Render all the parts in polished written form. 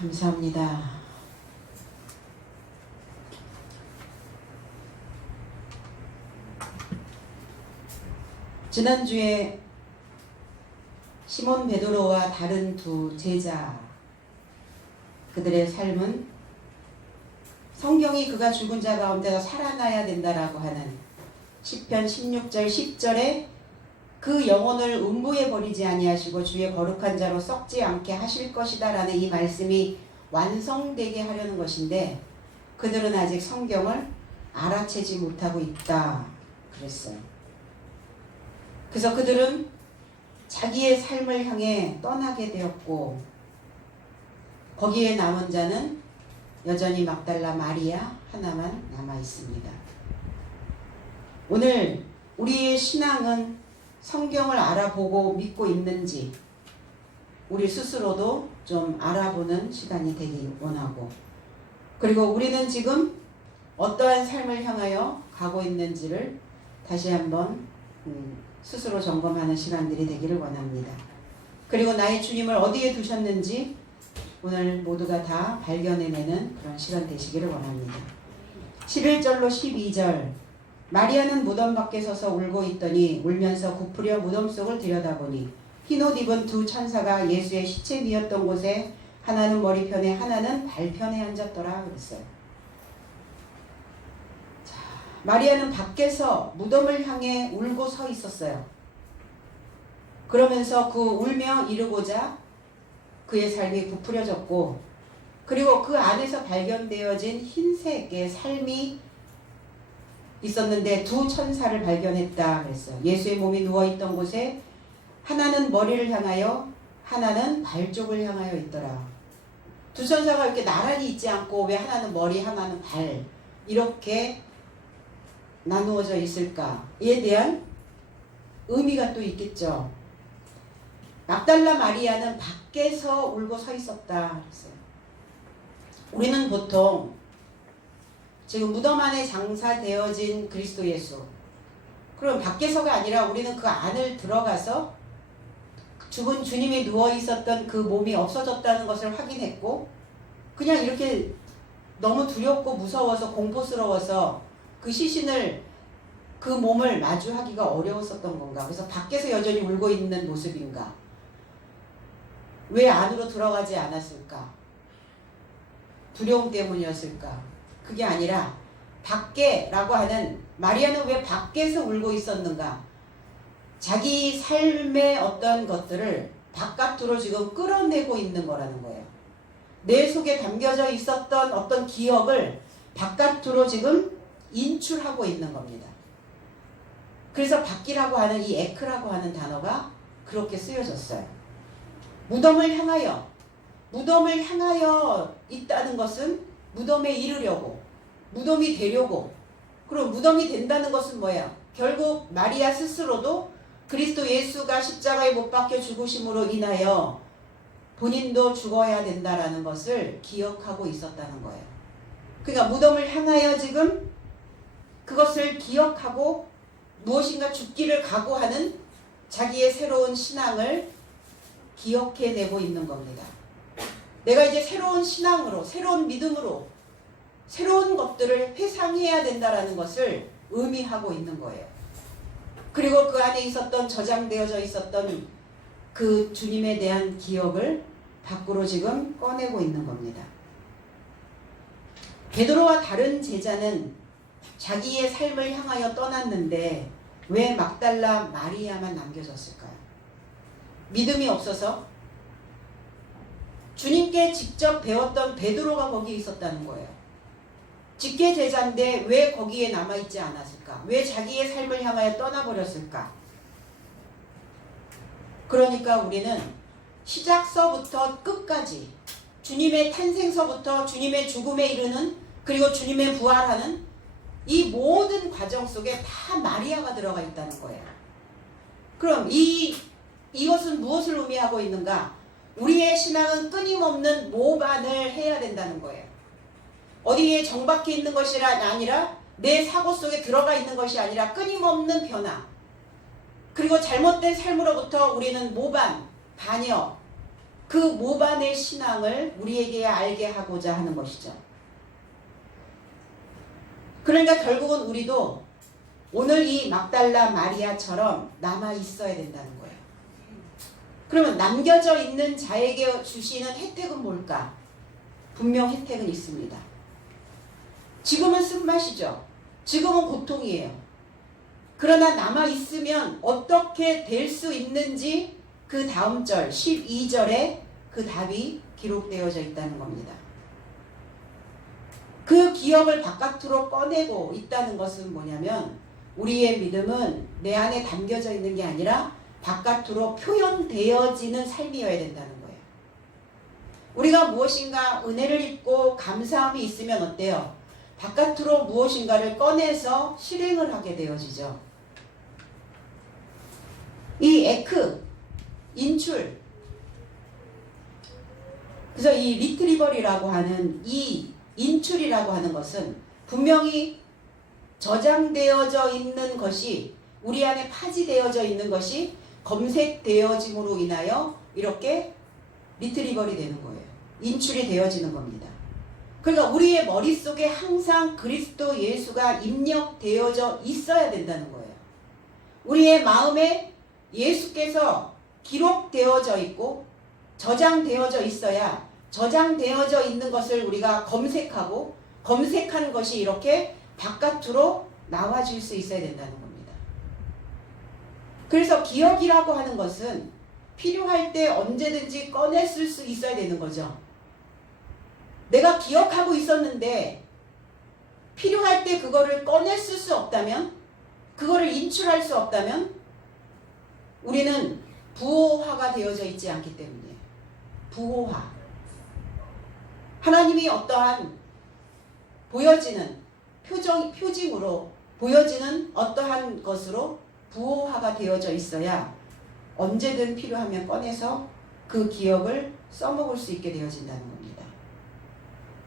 감사합니다. 지난주에 시몬 베드로와 다른 두 제자, 그들의 삶은 성경이 그가 죽은 자 가운데서 살아나야 된다라고 하는 시편 16절 10절에 그 영혼을 음부에 버리지 아니하시고 주의 거룩한 자로 썩지 않게 하실 것이다 라는 이 말씀이 완성되게 하려는 것인데, 그들은 아직 성경을 알아채지 못하고 있다 그랬어요. 그래서 그들은 자기의 삶을 향해 떠나게 되었고, 거기에 남은 자는 여전히 막달라 마리아 하나만 남아 있습니다. 오늘 우리의 신앙은 성경을 알아보고 믿고 있는지 우리 스스로도 좀 알아보는 시간이 되길 원하고, 그리고 우리는 지금 어떠한 삶을 향하여 가고 있는지를 다시 한번 스스로 점검하는 시간들이 되기를 원합니다. 그리고 나의 주님을 어디에 두셨는지 오늘 모두가 다 발견해내는 그런 시간 되시기를 원합니다. 11절로 12절, 마리아는 무덤 밖에 서서 울고 있더니 울면서 굽으려 무덤 속을 들여다보니 흰옷 입은 두 천사가 예수의 시체 미었던 곳에 하나는 머리편에 하나는 발편에 앉았더라 그랬어요. 자, 마리아는 밖에서 무덤을 향해 울고 서 있었어요. 그러면서 그 울며 이르고자 그의 삶이 부풀려졌고, 그리고 그 안에서 발견되어진 흰색의 삶이 있었는데 두 천사를 발견했다 그랬어요. 예수의 몸이 누워있던 곳에 하나는 머리를 향하여 하나는 발 쪽을 향하여 있더라. 두 천사가 이렇게 나란히 있지 않고 왜 하나는 머리 하나는 발 이렇게 나누어져 있을까에 대한 의미가 또 있겠죠. 막달라 마리아는 밖에서 울고 서 있었다 그랬어요. 우리는 보통 지금 무덤 안에 장사되어진 그리스도 예수, 그럼 밖에서가 아니라 우리는 그 안을 들어가서 죽은 주님이 누워 있었던 그 몸이 없어졌다는 것을 확인했고, 그냥 이렇게 너무 두렵고 무서워서 공포스러워서 그 시신을 그 몸을 마주하기가 어려웠었던 건가? 그래서 밖에서 여전히 울고 있는 모습인가? 왜 안으로 들어가지 않았을까? 두려움 때문이었을까? 그게 아니라 밖에라고 하는, 마리아는 왜 밖에서 울고 있었는가? 자기 삶의 어떤 것들을 바깥으로 지금 끌어내고 있는 거라는 거예요. 내 속에 담겨져 있었던 어떤 기억을 바깥으로 지금 인출하고 있는 겁니다. 그래서 밖이라고 하는 이 에크라고 하는 단어가 그렇게 쓰여졌어요. 무덤을 향하여 있다는 것은 무덤에 이르려고, 무덤이 되려고. 그럼 무덤이 된다는 것은 뭐야? 결국 마리아 스스로도 그리스도 예수가 십자가에 못 박혀 죽으심으로 인하여 본인도 죽어야 된다라는 것을 기억하고 있었다는 거예요. 그러니까 무덤을 향하여 지금 그것을 기억하고 무엇인가 죽기를 각오하는 자기의 새로운 신앙을 기억해내고 있는 겁니다. 내가 이제 새로운 신앙으로, 새로운 믿음으로 새로운 것들을 회상해야 된다라는 것을 의미하고 있는 거예요. 그리고 그 안에 있었던, 저장되어져 있었던 그 주님에 대한 기억을 밖으로 지금 꺼내고 있는 겁니다. 베드로와 다른 제자는 자기의 삶을 향하여 떠났는데 왜 막달라 마리아만 남겨졌을까요? 믿음이 없어서? 주님께 직접 배웠던 베드로가 거기에 있었다는 거예요. 직계 제자인데 왜 거기에 남아있지 않았을까? 왜 자기의 삶을 향하여 떠나버렸을까? 그러니까 우리는 시작서부터 끝까지, 주님의 탄생서부터 주님의 죽음에 이르는, 그리고 주님의 부활하는 이 모든 과정 속에 다 마리아가 들어가 있다는 거예요. 그럼 이것은 무엇을 의미하고 있는가? 우리의 신앙은 끊임없는 모반을 해야 된다는 거예요. 어디에 정박해 있는 것이 아니라, 내 사고 속에 들어가 있는 것이 아니라 끊임없는 변화. 그리고 잘못된 삶으로부터 우리는 모반, 반역, 그 모반의 신앙을 우리에게 알게 하고자 하는 것이죠. 그러니까 결국은 우리도 오늘 이 막달라 마리아처럼 남아 있어야 된다는 거예요. 그러면 남겨져 있는 자에게 주시는 혜택은 뭘까? 분명 혜택은 있습니다. 지금은 쓴맛이죠. 지금은 고통이에요. 그러나 남아 있으면 어떻게 될 수 있는지 그 다음 절 12절에 그 답이 기록되어져 있다는 겁니다. 그 기억을 바깥으로 꺼내고 있다는 것은 뭐냐면 우리의 믿음은 내 안에 담겨져 있는 게 아니라 바깥으로 표현되어지는 삶이어야 된다는 거예요. 우리가 무엇인가 은혜를 입고 감사함이 있으면 어때요? 바깥으로 무엇인가를 꺼내서 실행을 하게 되어지죠. 이 에크, 인출. 그래서 이 리트리버리라고 하는 이 인출이라고 하는 것은 분명히 저장되어져 있는 것이 우리 안에 파지되어져 있는 것이 검색되어짐으로 인하여 이렇게 리트리버리 되는 거예요. 인출이 되어지는 겁니다. 그러니까 우리의 머릿속에 항상 그리스도 예수가 입력되어져 있어야 된다는 거예요. 우리의 마음에 예수께서 기록되어져 있고 저장되어져 있어야 저장되어져 있는 것을 우리가 검색하고 검색한 것이 이렇게 바깥으로 나와줄 수 있어야 된다는 겁니다. 그래서 기억이라고 하는 것은 필요할 때 언제든지 꺼냈을 수 있어야 되는 거죠. 내가 기억하고 있었는데 필요할 때 그거를 꺼냈을 수 없다면, 그거를 인출할 수 없다면 우리는 부호화가 되어져 있지 않기 때문이에요. 부호화. 하나님이 어떠한 보여지는 표징으로 보여지는 어떠한 것으로 부호화가 되어져 있어야 언제든 필요하면 꺼내서 그 기억을 써먹을 수 있게 되어진다는 겁니다.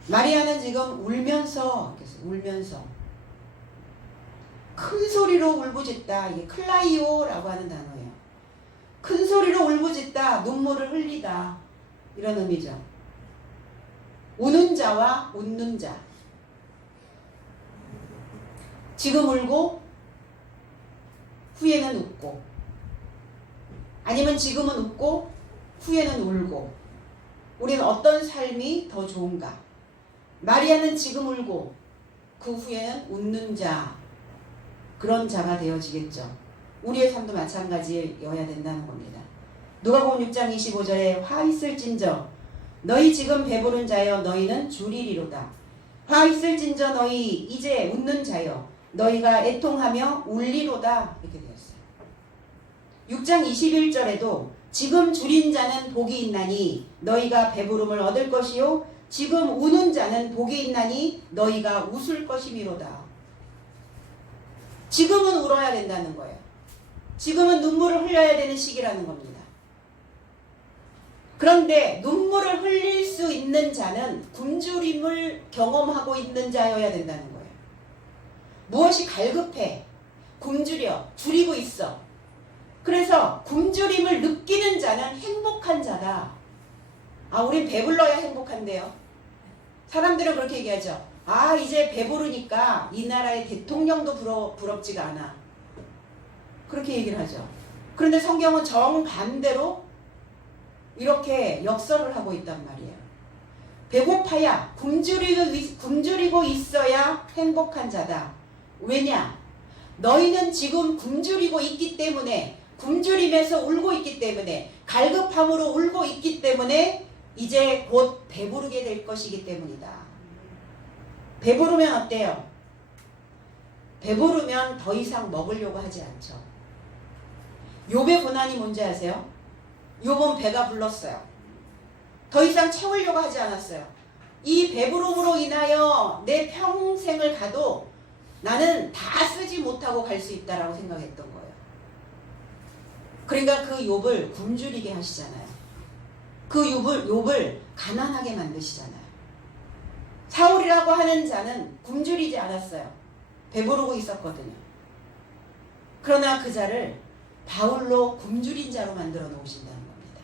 마리아는 지금 울면서 큰 소리로 울부짖다. 이게 클라이오라고 하는 단어예요. 큰 소리로 울부짖다, 눈물을 흘리다, 이런 의미죠. 우는 자와 웃는 자. 지금 울고 후에는 웃고, 아니면 지금은 웃고 후에는 울고, 우리는 어떤 삶이 더 좋은가? 마리아는 지금 울고 그 후에는 웃는 자, 그런 자가 되어지겠죠. 우리의 삶도 마찬가지여야 된다는 겁니다. 누가복음 6장 25절에 화 있을진저 너희 지금 배부른 자여 너희는 줄이리로다. 화 있을진저 너희 이제 웃는 자여 너희가 애통하며 울리로다. 이렇게 되었어요. 6장 21절에도 지금 줄인 자는 복이 있나니 너희가 배부름을 얻을 것이요 지금 우는 자는 복이 있나니 너희가 웃을 것이미로다. 지금은 울어야 된다는 거예요. 지금은 눈물을 흘려야 되는 시기라는 겁니다. 그런데 눈물을 흘릴 수 있는 자는 굶주림을 경험하고 있는 자여야 된다는 거예요. 무엇이 갈급해, 굶주려, 줄이고 있어. 그래서 굶주림을 느끼는 자는 행복한 자다. 아, 우린 배불러야 행복한데요. 사람들은 그렇게 얘기하죠. 아, 이제 배부르니까 이 나라의 대통령도 부럽지가 않아. 그렇게 얘기를 하죠. 그런데 성경은 정반대로 이렇게 역설을 하고 있단 말이에요. 배고파야 굶주리고 있어야 행복한 자다. 왜냐? 너희는 지금 굶주리고 있기 때문에, 굶주림에서 울고 있기 때문에, 갈급함으로 울고 있기 때문에 이제 곧 배부르게 될 것이기 때문이다. 배부르면 어때요? 배부르면 더 이상 먹으려고 하지 않죠. 욥의 고난이 뭔지 아세요? 욥은 배가 불렀어요. 더 이상 채우려고 하지 않았어요. 이 배부름으로 인하여 내 평생을 가도 나는 다 쓰지 못하고 갈 수 있다라고 생각했던 거예요. 그러니까 그 욥을 굶주리게 하시잖아요. 그 욥을 가난하게 만드시잖아요. 사울이라고 하는 자는 굶주리지 않았어요. 배부르고 있었거든요. 그러나 그 자를 바울로 굶주린 자로 만들어 놓으신다는 겁니다.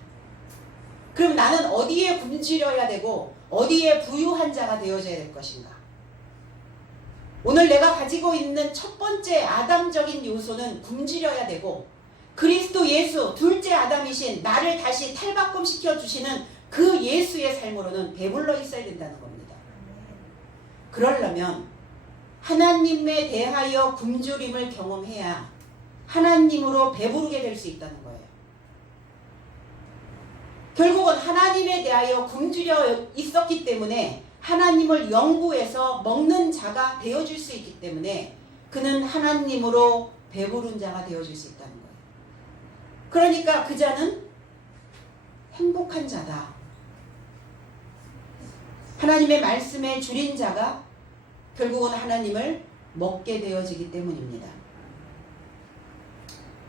그럼 나는 어디에 굶주려야 되고 어디에 부유한 자가 되어져야 될 것인가? 오늘 내가 가지고 있는 첫 번째 아담적인 요소는 굶주려야 되고 그리스도 예수 둘째 아담이신 나를 다시 탈바꿈시켜 주시는 그 예수의 삶으로는 배불러 있어야 된다는 겁니다. 그러려면 하나님에 대하여 굶주림을 경험해야 하나님으로 배부르게 될 수 있다는 거예요. 결국은 하나님에 대하여 굶주려 있었기 때문에 하나님을 연구해서 먹는 자가 되어질 수 있기 때문에 그는 하나님으로 배부른 자가 되어질 수 있다는 거예요. 그러니까 그 자는 행복한 자다. 하나님의 말씀에 줄인 자가 결국은 하나님을 먹게 되어지기 때문입니다.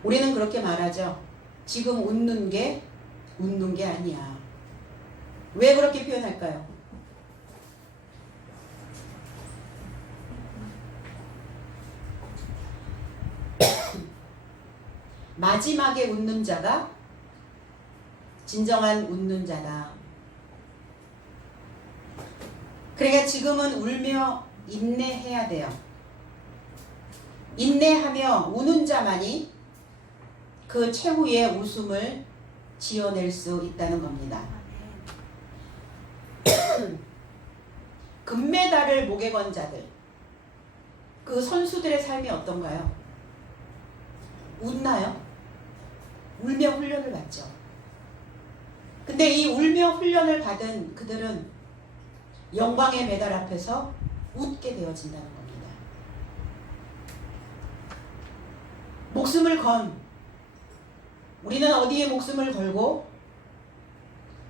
우리는 그렇게 말하죠. 지금 웃는 게 아니야. 왜 그렇게 표현할까요? 마지막에 웃는 자가 진정한 웃는 자다. 그러니까 지금은 울며 인내해야 돼요. 인내하며 우는 자만이 그 최후의 웃음을 지어낼 수 있다는 겁니다. 금메달을 목에 건 자들, 그 선수들의 삶이 어떤가요? 웃나요? 울며 훈련을 받죠. 근데 이 울며 훈련을 받은 그들은 영광의 메달 앞에서 웃게 되어진다는 겁니다. 목숨을 건 우리는 어디에 목숨을 걸고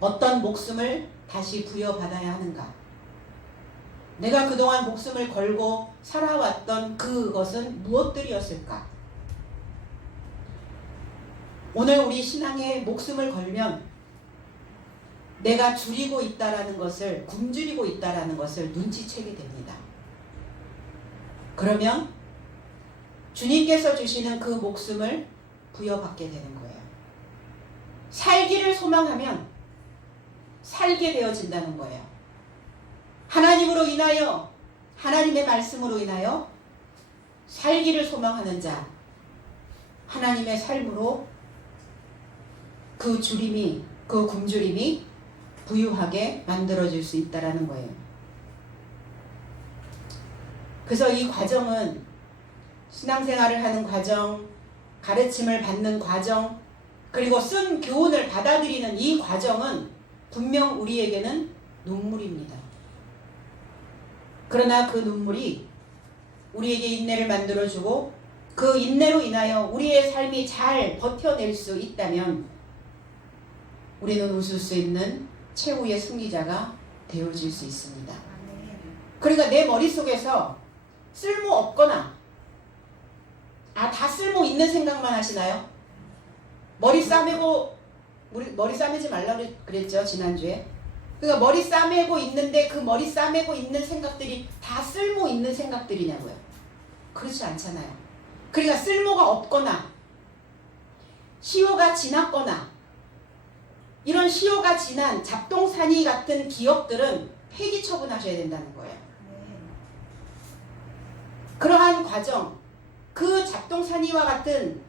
어떤 목숨을 다시 부여받아야 하는가? 내가 그동안 목숨을 걸고 살아왔던 그것은 무엇들이었을까? 오늘 우리 신앙에 목숨을 걸면 내가 줄이고 있다라는 것을, 굶주리고 있다라는 것을 눈치채게 됩니다. 그러면 주님께서 주시는 그 목숨을 부여받게 되는 거예요. 살기를 소망하면 살게 되어진다는 거예요. 하나님으로 인하여, 하나님의 말씀으로 인하여 살기를 소망하는 자, 하나님의 삶으로 그 줄임이, 그 굶주림이 부유하게 만들어질 수 있다는 거예요. 그래서 이 과정은 신앙생활을 하는 과정, 가르침을 받는 과정, 그리고 쓴 교훈을 받아들이는 이 과정은 분명 우리에게는 눈물입니다. 그러나 그 눈물이 우리에게 인내를 만들어주고 그 인내로 인하여 우리의 삶이 잘 버텨낼 수 있다면 우리는 웃을 수 있는 최후의 승리자가 되어질 수 있습니다. 그러니까 내 머릿속에서 쓸모없거나 다 쓸모 있는 생각만 하시나요? 머리 싸매고, 우리 머리 싸매지 말라고 그랬죠, 지난주에. 그러니까 머리 싸매고 있는데 그 머리 싸매고 있는 생각들이 다 쓸모 있는 생각들이냐고요. 그렇지 않잖아요. 그러니까 쓸모가 없거나 시효가 지났거나 이런 시효가 지난 잡동사니 같은 기억들은 폐기 처분하셔야 된다는 거예요. 그러한 과정, 그 잡동사니와 같은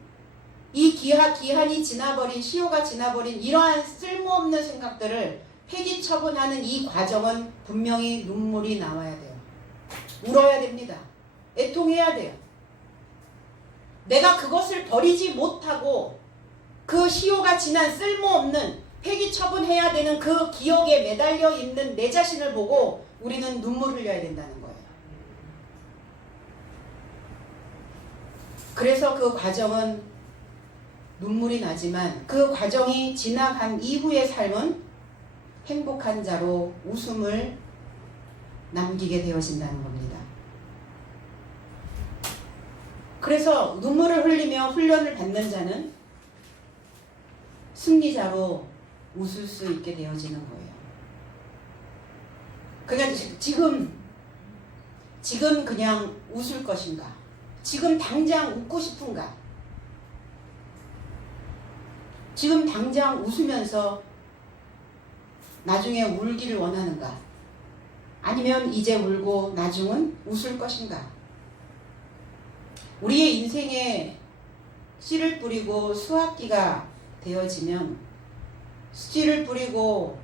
이 기한이 지나버린, 시효가 지나버린 이러한 쓸모없는 생각들을 폐기 처분하는 이 과정은 분명히 눈물이 나와야 돼요. 울어야 됩니다. 애통해야 돼요. 내가 그것을 버리지 못하고 그 시효가 지난 쓸모없는 폐기 처분해야 되는 그 기억에 매달려 있는 내 자신을 보고 우리는 눈물을 흘려야 된다는 거예요. 그래서 그 과정은 눈물이 나지만 그 과정이 지나간 이후의 삶은 행복한 자로 웃음을 남기게 되어진다는 겁니다. 그래서 눈물을 흘리며 훈련을 받는 자는 승리자로 웃을 수 있게 되어지는 거예요. 그러니까 지금 그냥 웃을 것인가? 지금 당장 웃고 싶은가? 지금 당장 웃으면서 나중에 울기를 원하는가? 아니면 이제 울고 나중은 웃을 것인가? 우리의 인생에 씨를 뿌리고 수확기가 되어지면 씨를 뿌리고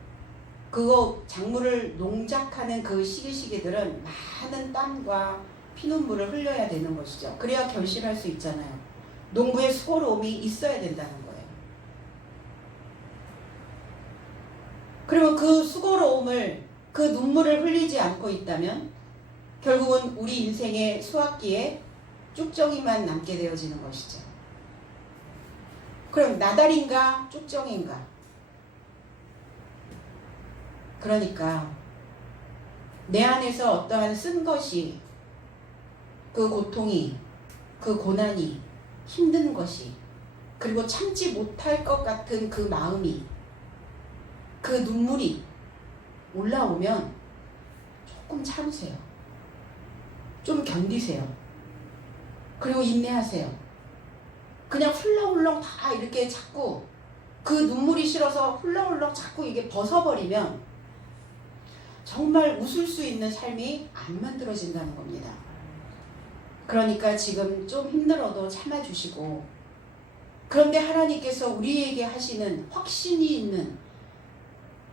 그거 작물을 농작하는 그 시기들은 많은 땀과 피눈물을 흘려야 되는 것이죠. 그래야 결실할 수 있잖아요. 농부의 수고로움이 있어야 된다는 거예요. 그러면 그 수고로움을, 그 눈물을 흘리지 않고 있다면 결국은 우리 인생의 수확기에 쭉정이만 남게 되어지는 것이죠. 그럼 나달인가 쭉정인가? 그러니까 내 안에서 어떠한 쓴 것이, 그 고통이, 그 고난이, 힘든 것이, 그리고 참지 못할 것 같은 그 마음이, 그 눈물이 올라오면 조금 참으세요. 좀 견디세요. 그리고 인내하세요. 그냥 훌렁훌렁 다 이렇게 자꾸 그 눈물이 싫어서 훌렁훌렁 자꾸 이게 벗어버리면 정말 웃을 수 있는 삶이 안 만들어진다는 겁니다. 그러니까 지금 좀 힘들어도 참아주시고, 그런데 하나님께서 우리에게 하시는 확신이 있는,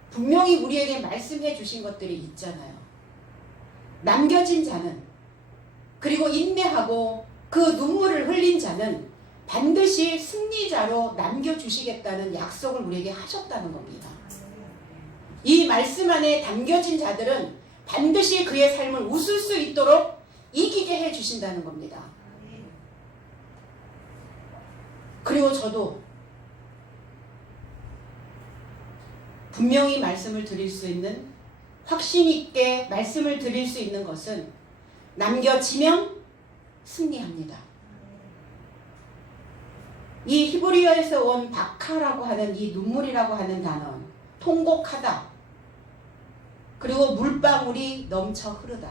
분명히 우리에게 말씀해 주신 것들이 있잖아요. 남겨진 자는, 그리고 인내하고 그 눈물을 흘린 자는 반드시 승리자로 남겨주시겠다는 약속을 우리에게 하셨다는 겁니다. 이 말씀 안에 담겨진 자들은 반드시 그의 삶을 웃을 수 있도록 이기게 해주신다는 겁니다. 그리고 저도 분명히 말씀을 드릴 수 있는, 확신 있게 말씀을 드릴 수 있는 것은 남겨지면 승리합니다. 이 히브리어에서 온 바카라고 하는 이 눈물이라고 하는 단어, 통곡하다, 그리고 물방울이 넘쳐 흐르다.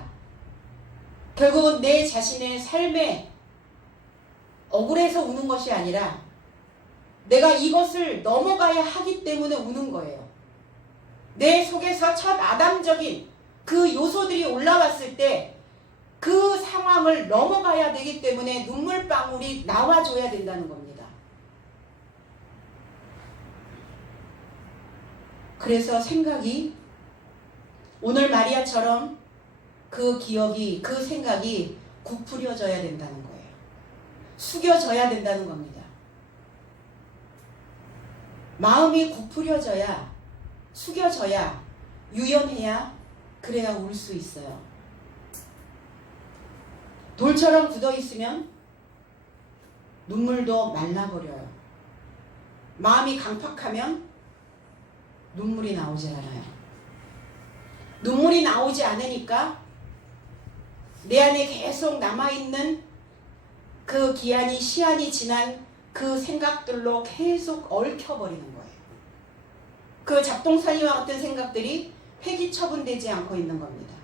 결국은 내 자신의 삶에 억울해서 우는 것이 아니라 내가 이것을 넘어가야 하기 때문에 우는 거예요. 내 속에서 첫 아담적인 그 요소들이 올라왔을 때 그 상황을 넘어가야 되기 때문에 눈물방울이 나와줘야 된다는 겁니다. 그래서 생각이, 오늘 마리아처럼 그 기억이, 그 생각이 굽부려져야 된다는 거예요. 숙여져야 된다는 겁니다. 마음이 굽부려져야, 숙여져야, 유연해야, 그래야 울 수 있어요. 돌처럼 굳어있으면 눈물도 말라버려요. 마음이 강팍하면 눈물이 나오지 않아요. 눈물이 나오지 않으니까 내 안에 계속 남아있는 그 기한이, 시한이 지난 그 생각들로 계속 얽혀버리는 거예요. 그 잡동사니와 같은 생각들이 폐기처분되지 않고 있는 겁니다.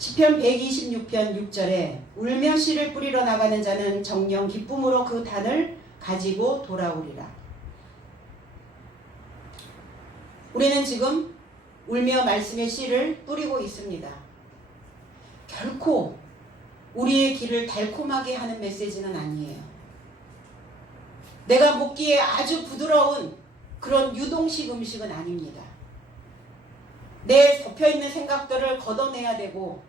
시편 126편 6절에 울며 씨를 뿌리러 나가는 자는 정녕 기쁨으로 그 단을 가지고 돌아오리라. 우리는 지금 울며 말씀의 씨를 뿌리고 있습니다. 결코 우리의 길을 달콤하게 하는 메시지는 아니에요. 내가 먹기에 아주 부드러운 그런 유동식 음식은 아닙니다. 내 덮여있는 생각들을 걷어내야 되고,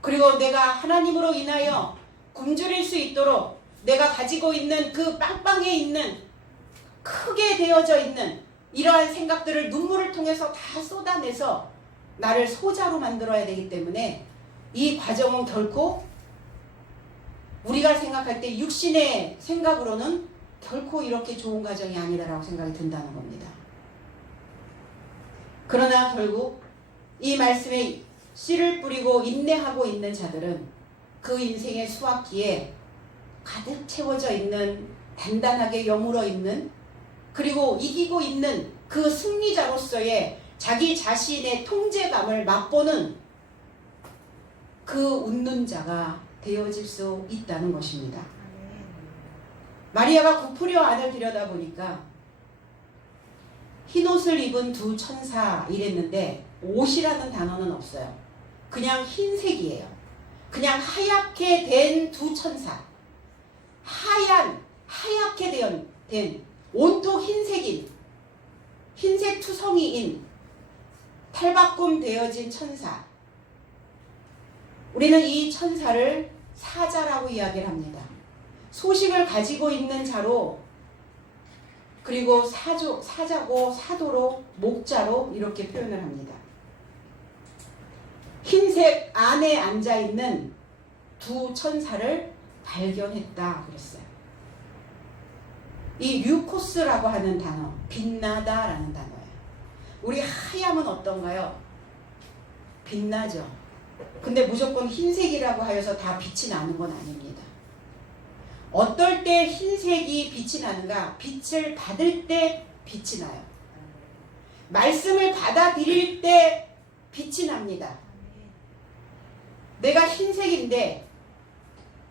그리고 내가 하나님으로 인하여 굶주릴 수 있도록 내가 가지고 있는 그 빵빵에 있는, 크게 되어져 있는 이러한 생각들을 눈물을 통해서 다 쏟아내서 나를 소자로 만들어야 되기 때문에 이 과정은 결코 우리가 생각할 때 육신의 생각으로는 결코 이렇게 좋은 과정이 아니다라고 생각이 든다는 겁니다. 그러나 결국 이 말씀에 씨를 뿌리고 인내하고 있는 자들은 그 인생의 수확기에 가득 채워져 있는, 단단하게 여물어 있는, 그리고 이기고 있는 그 승리자로서의 자기 자신의 통제감을 맛보는 그 웃는 자가 되어질 수 있다는 것입니다. 마리아가 구푸려 안을 들여다보니까 흰옷을 입은 두 천사 이랬는데 옷이라는 단어는 없어요. 그냥 흰색이에요. 그냥 하얗게 된 두 천사. 하얗게 된 온통 흰색인 흰색 투성이인 탈바꿈 되어진 천사. 우리는 이 천사를 사자라고 이야기를 합니다. 소식을 가지고 있는 자로, 그리고 사자고 사도로 목자로 이렇게 표현을 합니다. 흰색 안에 앉아있는 두 천사를 발견했다 그랬어요. 이 류코스라고 하는 단어, 빛나다라는 단어예요. 우리 하얀은 어떤가요? 빛나죠. 근데 무조건 흰색이라고 하여서 다 빛이 나는 건 아닙니다. 어떨 때 흰색이 빛이 나는가? 빛을 받을 때 빛이 나요. 말씀을 받아들일 때 빛이 납니다. 내가 흰색인데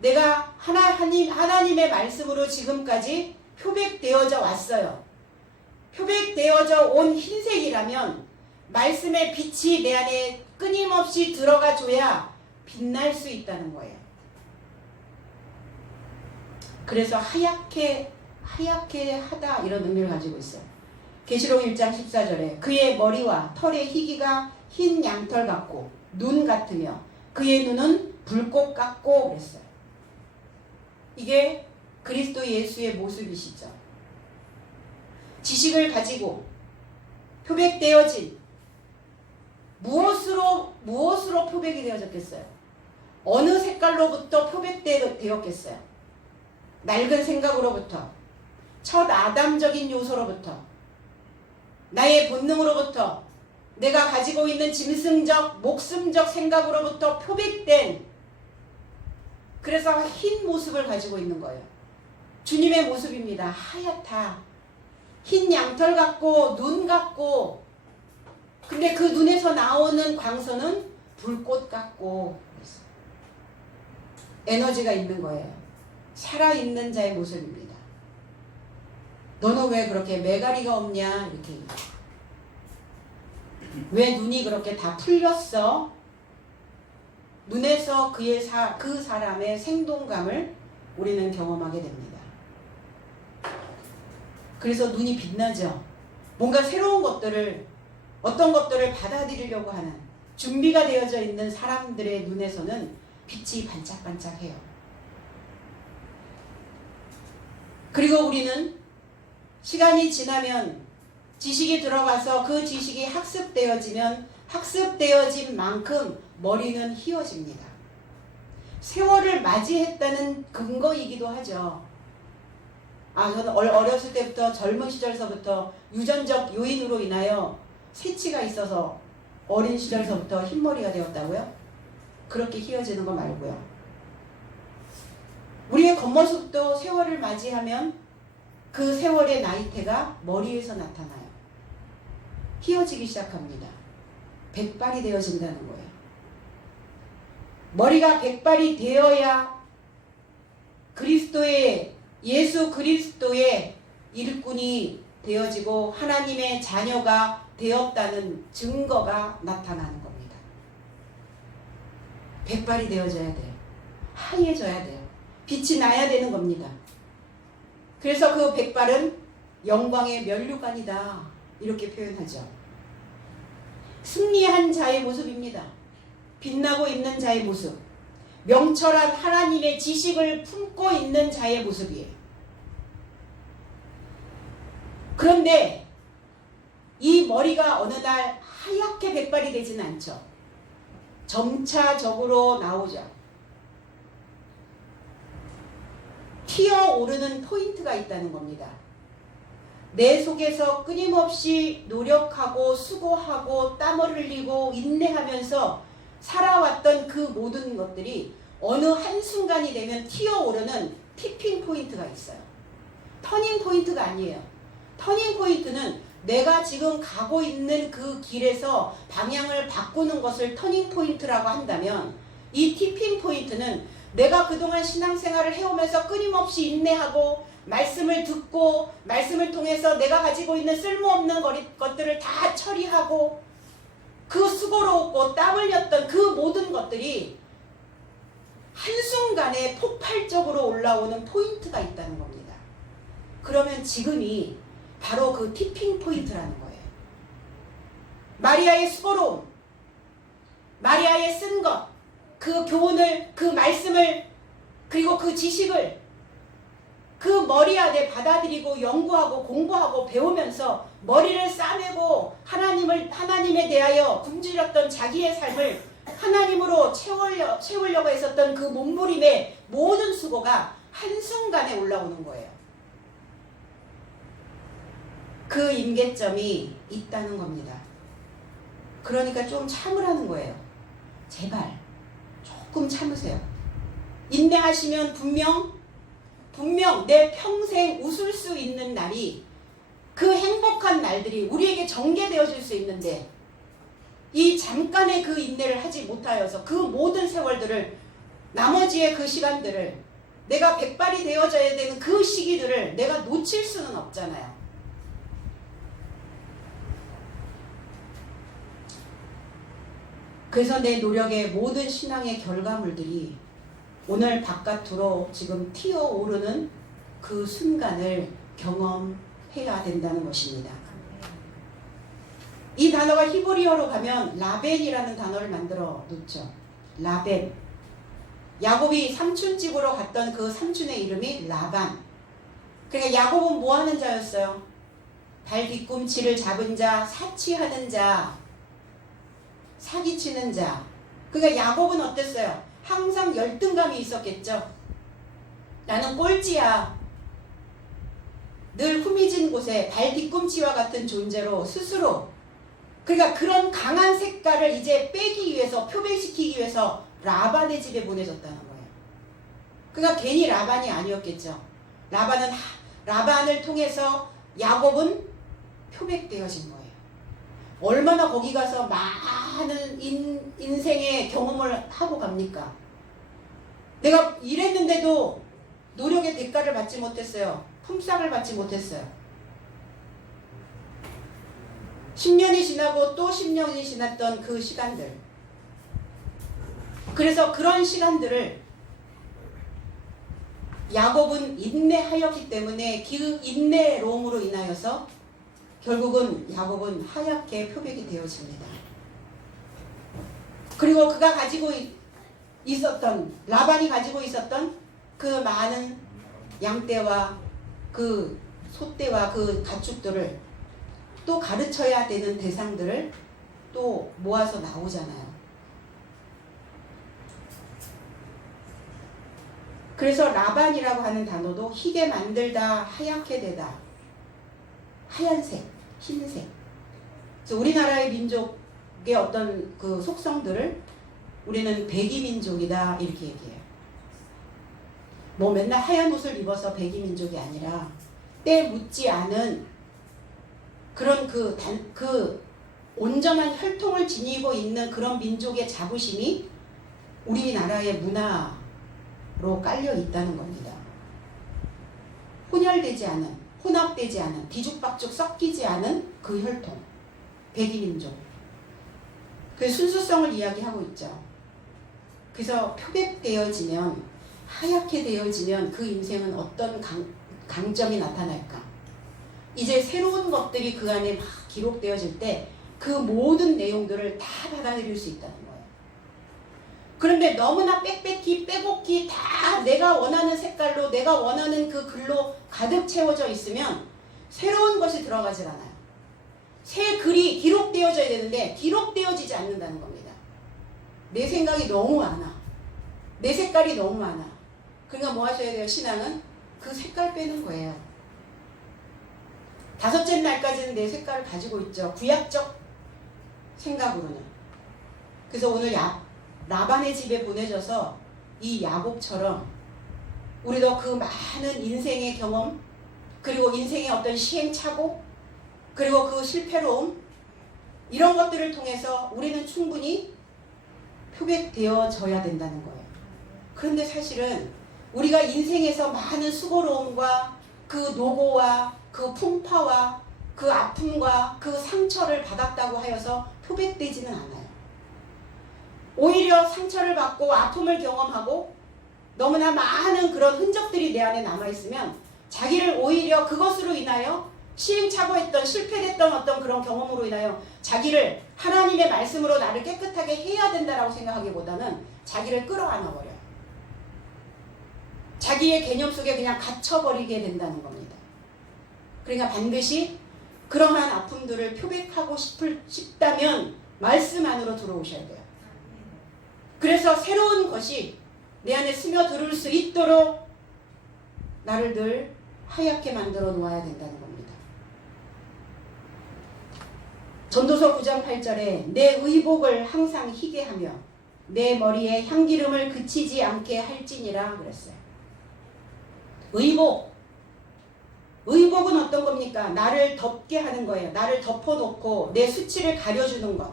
내가 하나님의 말씀으로 지금까지 표백되어져 왔어요. 표백되어져 온 흰색이라면 말씀의 빛이 내 안에 끊임없이 들어가 줘야 빛날 수 있다는 거예요. 그래서 하얗게 하다 이런 의미를 가지고 있어요. 계시록 1장 14절에 그의 머리와 털의 희기가 흰 양털 같고 눈 같으며 그의 눈은 불꽃 같고 그랬어요. 이게 그리스도 예수의 모습이시죠. 지식을 가지고 표백되어진 무엇으로 표백이 되어졌겠어요? 어느 색깔로부터 표백되었겠어요? 낡은 생각으로부터, 첫 아담적인 요소로부터, 나의 본능으로부터, 내가 가지고 있는 짐승적, 목숨적 생각으로부터 표백된, 그래서 흰 모습을 가지고 있는 거예요. 주님의 모습입니다. 하얗다. 흰 양털 같고 눈 같고, 근데 그 눈에서 나오는 광선은 불꽃 같고 에너지가 있는 거예요. 살아있는 자의 모습입니다. 너는 왜 그렇게 매가리가 없냐? 이렇게. 왜 눈이 그렇게 다 풀렸어? 눈에서 그 사람의 생동감을 우리는 경험하게 됩니다. 그래서 눈이 빛나죠. 뭔가 새로운 것들을, 어떤 것들을 받아들이려고 하는 준비가 되어져 있는 사람들의 눈에서는 빛이 반짝반짝해요. 그리고 우리는 시간이 지나면 지식이 들어가서 그 지식이 학습되어지면 학습되어진 만큼 머리는 희어집니다. 세월을 맞이했다는 근거이기도 하죠. 저는 어렸을 때부터 젊은 시절서부터 유전적 요인으로 인하여 새치가 있어서 어린 시절서부터 흰머리가 되었다고요? 그렇게 희어지는 거 말고요. 우리의 겉모습도 세월을 맞이하면 그 세월의 나이테가 머리에서 나타나요. 희어지기 시작합니다. 백발이 되어진다는 거예요. 머리가 백발이 되어야 예수 그리스도의 일꾼이 되어지고 하나님의 자녀가 되었다는 증거가 나타나는 겁니다. 백발이 되어져야 돼요. 하얘져야 돼요. 빛이 나야 되는 겁니다. 그래서 그 백발은 영광의 면류관이다 이렇게 표현하죠. 승리한 자의 모습입니다. 빛나고 있는 자의 모습, 명철한 하나님의 지식을 품고 있는 자의 모습이에요. 그런데 이 머리가 어느 날 하얗게 백발이 되지는 않죠. 점차적으로 나오죠. 튀어오르는 포인트가 있다는 겁니다. 내 속에서 끊임없이 노력하고 수고하고 땀을 흘리고 인내하면서 살아왔던 그 모든 것들이 어느 한순간이 되면 튀어오르는 티핑 포인트가 있어요. 터닝 포인트가 아니에요. 터닝 포인트는 내가 지금 가고 있는 그 길에서 방향을 바꾸는 것을 터닝 포인트라고 한다면, 이 티핑 포인트는 내가 그동안 신앙생활을 해오면서 끊임없이 인내하고 말씀을 듣고 말씀을 통해서 내가 가지고 있는 쓸모없는 것들을 다 처리하고 그 수고롭고 땀 흘렸던 그 모든 것들이 한순간에 폭발적으로 올라오는 포인트가 있다는 겁니다. 그러면 지금이 바로 그 티핑 포인트라는 거예요. 마리아의 수고로움, 마리아의 쓴 것, 그 교훈을, 그 말씀을, 그리고 그 지식을 그 머리 안에 받아들이고 연구하고 공부하고 배우면서 머리를 싸매고 하나님에 대하여 굶주렸던 자기의 삶을 하나님으로 채우려고 했었던 그 몸부림의 모든 수고가 한순간에 올라오는 거예요. 그 임계점이 있다는 겁니다. 그러니까 좀 참으라는 거예요. 제발 조금 참으세요. 인내하시면 분명 내 평생 웃을 수 있는 날이, 그 행복한 날들이 우리에게 전개되어질 수 있는데, 이 잠깐의 그 인내를 하지 못하여서 그 모든 세월들을, 나머지의 그 시간들을, 내가 백발이 되어져야 되는 그 시기들을 내가 놓칠 수는 없잖아요. 그래서 내 노력의 모든 신앙의 결과물들이 오늘 바깥으로 지금 튀어오르는 그 순간을 경험해야 된다는 것입니다. 이 단어가 히브리어로 가면 라벤이라는 단어를 만들어 놓죠. 라벤. 야곱이 삼촌집으로 갔던 그 삼촌의 이름이 라반. 그러니까 야곱은 뭐 하는 자였어요? 발 뒤꿈치를 잡은 자, 사치하는 자, 사기치는 자. 그러니까 야곱은 어땠어요? 항상 열등감이 있었겠죠. 나는 꼴찌야. 늘 후미진 곳에 발 뒤꿈치와 같은 존재로 스스로, 그러니까 그런 강한 색깔을 이제 빼기 위해서, 표백시키기 위해서 라반의 집에 보내졌다는 거예요. 그러니까 괜히 라반이 아니었겠죠. 라반을 통해서 야곱은 표백되어진 거예요. 얼마나 거기 가서 많은 인생의 경험을 하고 갑니까? 내가 일했는데도 노력의 대가를 받지 못했어요. 품삯을 받지 못했어요. 10년이 지나고 또 10년이 지났던 그 시간들. 그래서 그런 시간들을 야곱은 인내하였기 때문에 그 인내로움으로 인하여서 결국은 야곱은 하얗게 표백이 되어집니다. 그리고 그가 가지고 있었던, 라반이 가지고 있었던 그 많은 양떼와 그 소떼와 그 가축들을 또 가르쳐야 되는 대상들을 또 모아서 나오잖아요. 그래서 라반이라고 하는 단어도 희게 만들다, 하얗게 되다, 하얀색, 흰색. 그래서 우리나라의 민족의 어떤 그 속성들을 우리는 백이민족이다 이렇게 얘기해요. 뭐 맨날 하얀 옷을 입어서 백이민족이 아니라 때 묻지 않은 그런 그 온전한 혈통을 지니고 있는 그런 민족의 자부심이 우리나라의 문화로 깔려 있다는 겁니다. 혼혈되지 않은, 혼합되지 않은, 뒤죽박죽 섞이지 않은 그 혈통, 백이민족. 그 순수성을 이야기하고 있죠. 그래서 표백되어지면, 하얗게 되어지면 그 인생은 어떤 강점이 나타날까? 이제 새로운 것들이 그 안에 막 기록되어질 때 그 모든 내용들을 다 받아들일 수 있다는 거예요. 그런데 너무나 빽빽히 빼곡히 다 내가 원하는 색깔로, 내가 원하는 그 글로 가득 채워져 있으면 새로운 것이 들어가질 않아요. 새 글이 기록되어져야 되는데 기록되어지지 않는다는 겁니다. 내 생각이 너무 많아. 내 색깔이 너무 많아. 그러니까 뭐 하셔야 돼요? 신앙은 그 색깔 빼는 거예요. 다섯째 날까지는 내 색깔을 가지고 있죠. 구약적 생각으로는. 그래서 오늘 라반의 집에 보내져서 이 야곱처럼 우리도 그 많은 인생의 경험, 그리고 인생의 어떤 시행착오, 그리고 그 실패로움, 이런 것들을 통해서 우리는 충분히 표백되어져야 된다는 거예요. 그런데 사실은 우리가 인생에서 많은 수고로움과 그 노고와 그 풍파와 그 아픔과 그 상처를 받았다고 하여서 표백되지는 않아요. 오히려 상처를 받고 아픔을 경험하고 너무나 많은 그런 흔적들이 내 안에 남아있으면 자기를 오히려 그것으로 인하여 시행착오했던 실패됐던 어떤 그런 경험으로 인하여 자기를 하나님의 말씀으로 나를 깨끗하게 해야 된다라고 생각하기보다는 자기를 끌어안아버려요. 자기의 개념 속에 그냥 갇혀버리게 된다는 겁니다. 그러니까 반드시 그러한 아픔들을 표백하고 싶다면 말씀 안으로 들어오셔야 돼요. 그래서 새로운 것이 내 안에 스며들을 수 있도록 나를 늘 하얗게 만들어 놓아야 된다는 겁니다. 전도서 9장 8절에 내 의복을 항상 희게 하며 내 머리에 향기름을 그치지 않게 할지니라 그랬어요. 의복은 어떤 겁니까? 나를 덮게 하는 거예요. 나를 덮어놓고 내 수치를 가려주는 것.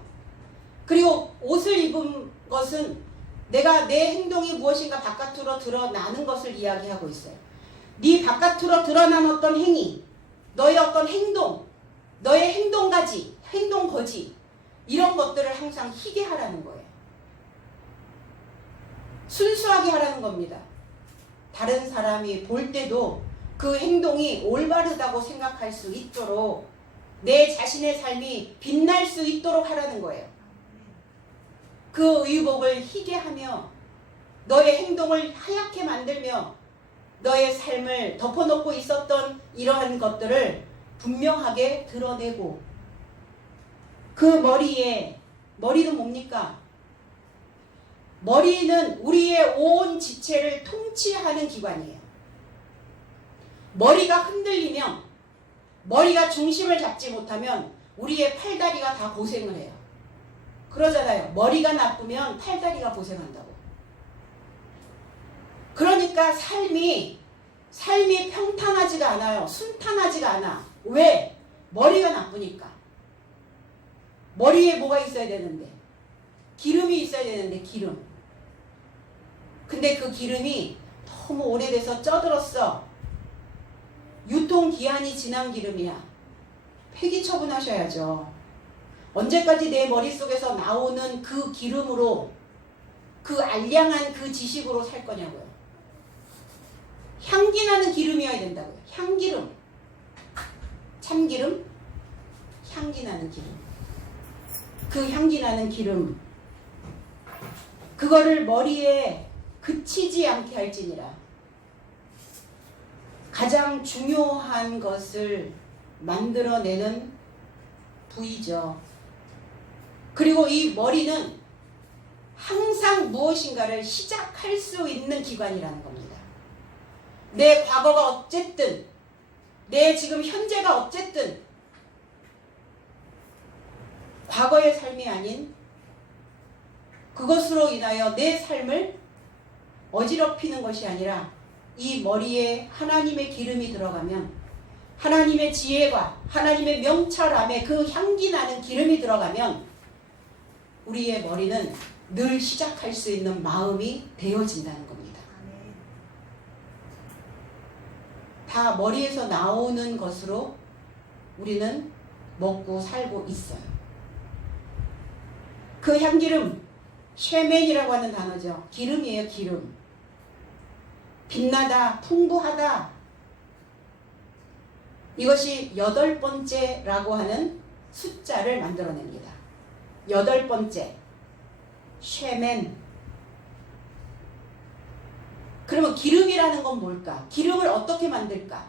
그리고 옷을 입은 것은 내가 내 행동이 무엇인가 바깥으로 드러나는 것을 이야기하고 있어요. 네 바깥으로 드러난 어떤 행위, 너의 어떤 행동, 너의 행동가지, 행동거지 이런 것들을 항상 희게 하라는 거예요. 순수하게 하라는 겁니다. 다른 사람이 볼 때도 그 행동이 올바르다고 생각할 수 있도록 내 자신의 삶이 빛날 수 있도록 하라는 거예요. 그 의복을 희게 하며 너의 행동을 하얗게 만들며 너의 삶을 덮어놓고 있었던 이러한 것들을 분명하게 드러내고 그 머리는 뭡니까? 머리는 우리의 온 지체를 통치하는 기관이에요. 머리가 흔들리면 머리가 중심을 잡지 못하면 우리의 팔다리가 다 고생을 해요. 그러잖아요. 머리가 나쁘면 팔다리가 고생한다고. 그러니까 삶이 평탄하지가 않아요. 순탄하지가 않아. 왜? 머리가 나쁘니까. 머리에 뭐가 있어야 되는데? 기름이 있어야 되는데 기름. 근데 그 기름이 너무 오래돼서 쪄들었어. 유통기한이 지난 기름이야. 폐기 처분하셔야죠. 언제까지 내 머릿속에서 나오는 그 기름으로 그 알량한 그 지식으로 살 거냐고요. 향기 나는 기름이어야 된다고요. 향기름. 참기름, 향기 나는 기름. 그 향기 나는 기름. 그거를 머리에 그치지 않게 할지니라. 가장 중요한 것을 만들어내는 부위죠. 그리고 이 머리는 항상 무엇인가를 시작할 수 있는 기관이라는 겁니다. 내 과거가 어쨌든, 내 지금 현재가 어쨌든 과거의 삶이 아닌 그것으로 인하여 내 삶을 어지럽히는 것이 아니라 이 머리에 하나님의 기름이 들어가면 하나님의 지혜와 하나님의 명철함에 그 향기 나는 기름이 들어가면 우리의 머리는 늘 시작할 수 있는 마음이 되어진다는 겁니다. 다 머리에서 나오는 것으로 우리는 먹고 살고 있어요. 그 향기름, 쉐멘이라고 하는 단어죠. 기름이에요, 기름. 빛나다, 풍부하다. 이것이 8번째라고 하는 숫자를 만들어냅니다. 8번째. 쉐멘. 그러면 기름이라는 건 뭘까? 기름을 어떻게 만들까?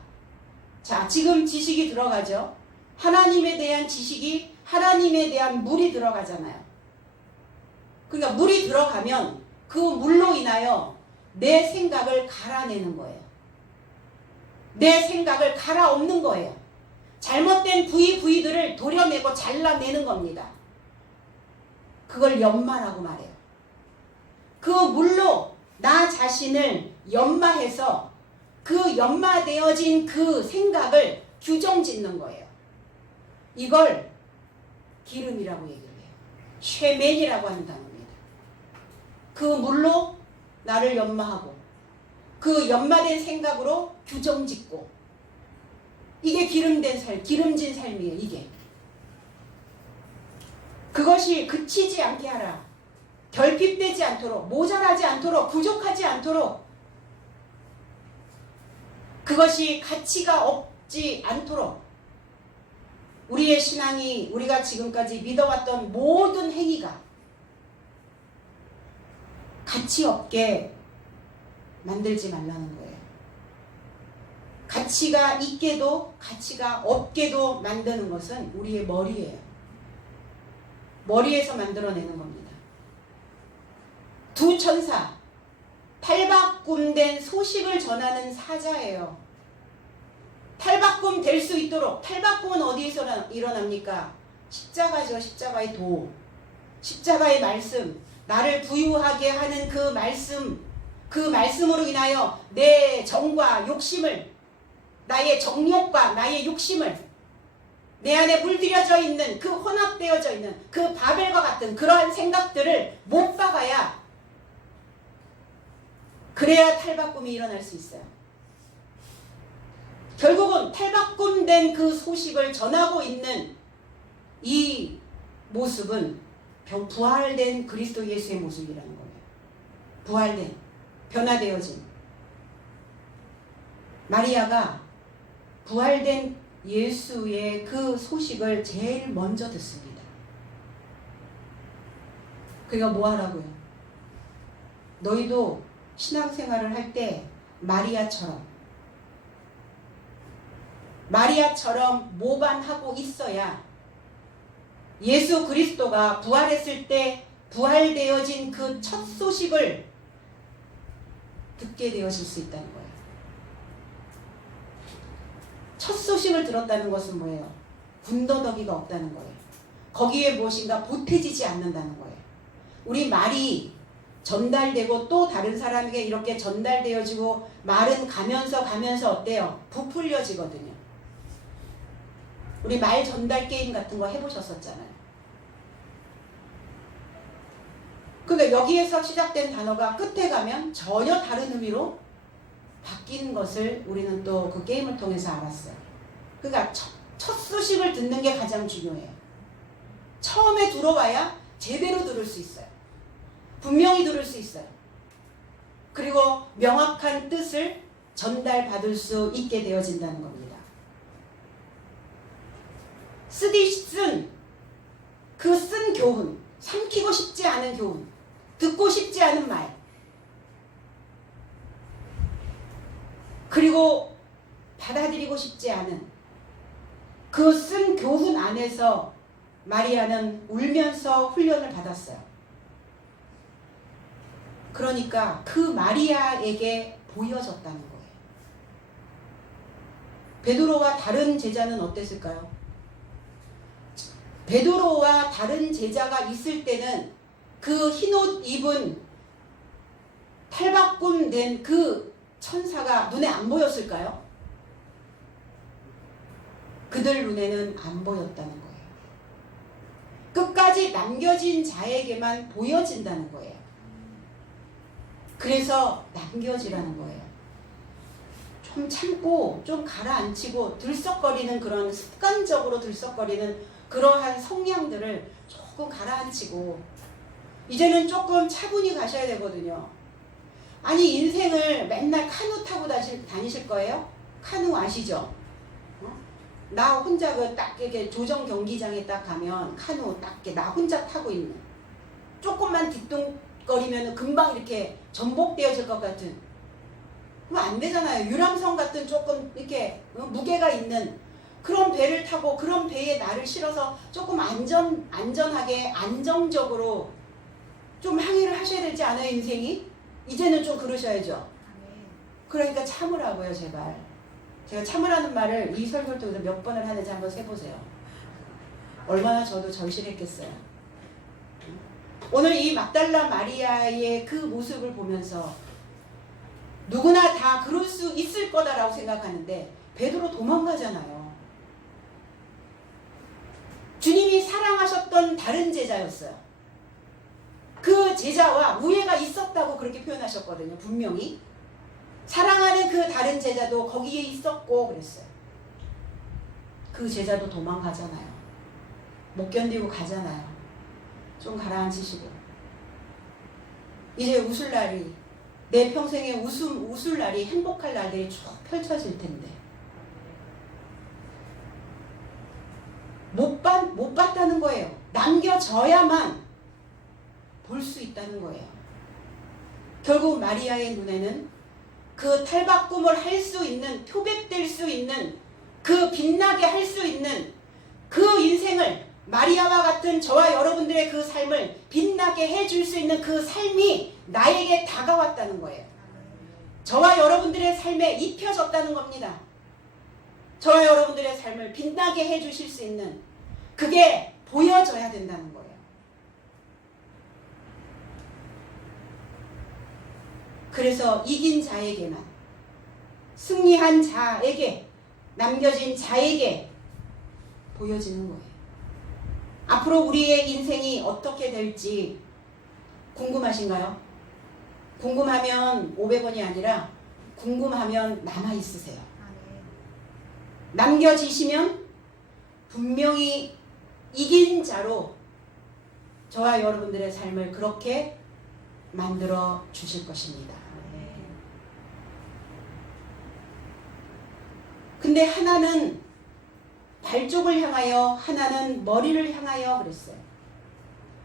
자, 지금 지식이 들어가죠. 하나님에 대한 지식이, 하나님에 대한 물이 들어가잖아요. 그러니까 물이 들어가면 그 물로 인하여 내 생각을 갈아내는 거예요. 내 생각을 갈아엎는 거예요. 잘못된 부위들을 도려내고 잘라내는 겁니다. 그걸 연마라고 말해요. 그 물로 나 자신을 연마해서 그 연마되어진 그 생각을 규정짓는 거예요. 이걸 기름이라고 얘기를 해요. 쉐멘이라고 하는 단어입니다. 그 물로 나를 연마하고 그 연마된 생각으로 규정짓고 이게 기름된 삶, 기름진 삶이에요. 이게. 그것이 그치지 않게 하라. 결핍되지 않도록, 모자라지 않도록, 부족하지 않도록, 그것이 가치가 없지 않도록 우리의 신앙이, 우리가 지금까지 믿어왔던 모든 행위가 가치 없게 만들지 말라는 거예요. 가치가 있게도 가치가 없게도 만드는 것은 우리의 머리예요. 머리에서 만들어내는 겁니다. 두 천사, 탈바꿈된 소식을 전하는 사자예요. 탈바꿈 될 수 있도록, 탈바꿈은 어디에서 일어납니까? 십자가죠. 십자가의 도, 십자가의 말씀, 나를 부유하게 하는 그 말씀, 그 말씀으로 인하여 내 정과 욕심을, 나의 정욕과 나의 욕심을, 내 안에 물들여져 있는 그 혼합되어져 있는 그 바벨과 같은 그러한 생각들을 못 박아야, 그래야 탈바꿈이 일어날 수 있어요. 결국은 탈바꿈된 그 소식을 전하고 있는 이 모습은 부활된 그리스도 예수의 모습이라는 거예요. 부활된, 변화되어진 마리아가 부활된 예수의 그 소식을 제일 먼저 듣습니다. 그가 뭐 하라고요? 너희도 신앙생활을 할 때 마리아처럼 모반하고 있어야 예수 그리스도가 부활했을 때 부활되어진 그 첫 소식을 듣게 되어질 수 있다는 거예요. 첫 소식을 들었다는 것은 뭐예요? 군더더기가 없다는 거예요. 거기에 무엇인가 보태지지 않는다는 거예요. 우리 말이 전달되고 또 다른 사람에게 이렇게 전달되어지고 말은 가면서 어때요? 부풀려지거든요. 우리 말 전달 게임 같은 거 해보셨었잖아요. 근데 여기에서 시작된 단어가 끝에 가면 전혀 다른 의미로 바뀐 것을 우리는 또 그 게임을 통해서 알았어요. 그러니까 첫 소식을 듣는 게 가장 중요해요. 처음에 들어봐야 제대로 들을 수 있어요. 분명히 들을 수 있어요. 그리고 명확한 뜻을 전달받을 수 있게 되어진다는 겁니다. 쓴 교훈, 삼키고 싶지 않은 교훈, 듣고 싶지 않은 말, 그리고 받아들이고 싶지 않은 그 쓴 교훈 안에서 마리아는 울면서 훈련을 받았어요. 그러니까 그 마리아에게 보여졌다는 거예요. 베드로와 다른 제자는 어땠을까요? 베드로와 다른 제자가 있을 때는 그 흰옷 입은 탈바꿈된 그 천사가 눈에 안 보였을까요? 그들 눈에는 안 보였다는 거예요. 끝까지 남겨진 자에게만 보여진다는 거예요. 그래서 남겨지라는 거예요. 좀 참고 좀 가라앉히고 들썩거리는 그런 습관적으로 들썩거리는 그러한 성향들을 조금 가라앉히고 이제는 조금 차분히 가셔야 되거든요. 아니 인생을 맨날 카누 타고 다니실 거예요? 카누 아시죠? 나 혼자 딱 이렇게 조정 경기장에 딱 가면 카누 딱 이렇게 나 혼자 타고 있는, 조금만 뒤뚱거리면 금방 이렇게 전복되어질 것 같은, 그럼 안 되잖아요. 유람선 같은 조금 이렇게 무게가 있는 그런 배를 타고 그런 배에 나를 실어서 조금 안전하게 안정적으로 좀 항해를 하셔야 되지 않아요? 인생이 이제는 좀 그러셔야죠. 그러니까 참으라고요. 제가 참으라는 말을 이 설교를 통해서 몇 번을 하는지 한번 세보세요. 얼마나 저도 절실했겠어요. 오늘 이 막달라 마리아의 그 모습을 보면서 누구나 다 그럴 수 있을 거다라고 생각하는데 베드로 도망가잖아요. 주님이 사랑하셨던 다른 제자였어요. 그 제자와 우애가 있었다고 그렇게 표현하셨거든요. 분명히 사랑하는 그 다른 제자도 거기에 있었고 그랬어요. 그 제자도 도망가잖아요. 못 견디고 가잖아요. 좀 가라앉히시고. 이제 웃을 날이, 내 평생에 웃을 날이, 행복할 날들이 쭉 펼쳐질 텐데 못 봤다는 거예요. 남겨져야만 볼 수 있다는 거예요. 결국 마리아의 눈에는 그 탈바꿈을 할 수 있는, 표백될 수 있는, 그 빛나게 할 수 있는 그 인생을, 마리아와 같은 저와 여러분들의 그 삶을 빛나게 해줄 수 있는 그 삶이 나에게 다가왔다는 거예요. 저와 여러분들의 삶에 입혀졌다는 겁니다. 저와 여러분들의 삶을 빛나게 해주실 수 있는, 그게 보여져야 된다는 거예요. 그래서 이긴 자에게만, 승리한 자에게, 남겨진 자에게 보여지는 거예요. 앞으로 우리의 인생이 어떻게 될지 궁금하신가요? 궁금하면 500원이 아니라 궁금하면 남아있으세요. 남겨지시면 분명히 이긴 자로 저와 여러분들의 삶을 그렇게 만들어 주실 것입니다. 근데 하나는 발쪽을 향하여, 하나는 머리를 향하여 그랬어요.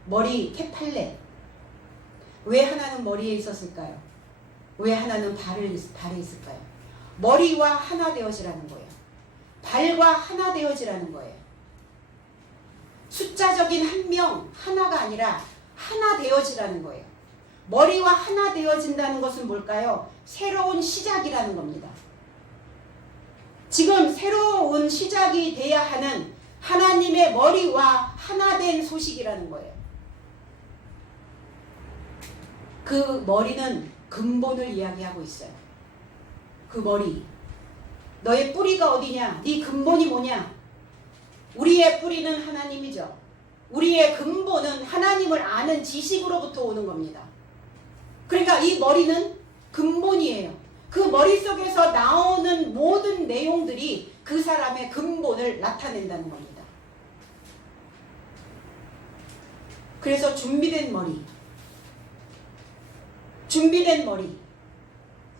머리, 케팔렛. 왜 하나는 머리에 있었을까요? 왜 하나는 발에 있을까요? 머리와 하나 되어지라는 거예요. 발과 하나 되어지라는 거예요. 숫자적인 한 명, 하나가 아니라 하나 되어지라는 거예요. 머리와 하나 되어진다는 것은 뭘까요? 새로운 시작이라는 겁니다. 지금 새로운 시작이 돼야 하는 하나님의 머리와 하나 된 소식이라는 거예요. 그 머리는 근본을 이야기하고 있어요. 그 머리. 너의 뿌리가 어디냐? 네 근본이 뭐냐? 우리의 뿌리는 하나님이죠. 우리의 근본은 하나님을 아는 지식으로부터 오는 겁니다. 그러니까 이 머리는 근본이에요. 그 머릿속에서 나오는 모든 내용들이 그 사람의 근본을 나타낸다는 겁니다. 그래서 준비된 머리,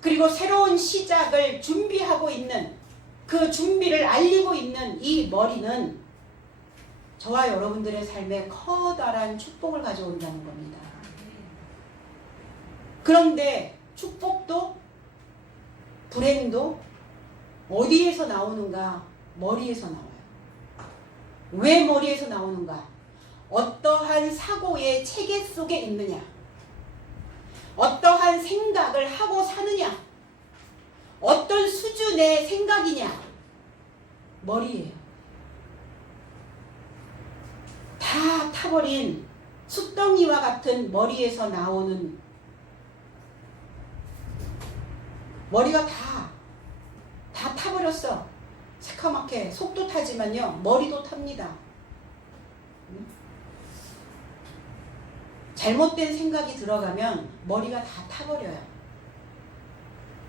그리고 새로운 시작을 준비하고 있는, 그 준비를 알리고 있는 이 머리는 저와 여러분들의 삶에 커다란 축복을 가져온다는 겁니다. 그런데 축복도 불행도 어디에서 나오는가? 머리에서 나와요. 왜 머리에서 나오는가? 어떠한 사고의 체계 속에 있느냐? 어떠한 생각을 하고 사느냐? 어떤 수준의 생각이냐? 머리예요. 다 타버린 숫덩이와 같은 머리에서 나오는, 머리가 다 타버렸어. 새카맣게. 속도 타지만요, 머리도 탑니다. 잘못된 생각이 들어가면 머리가 다 타버려요.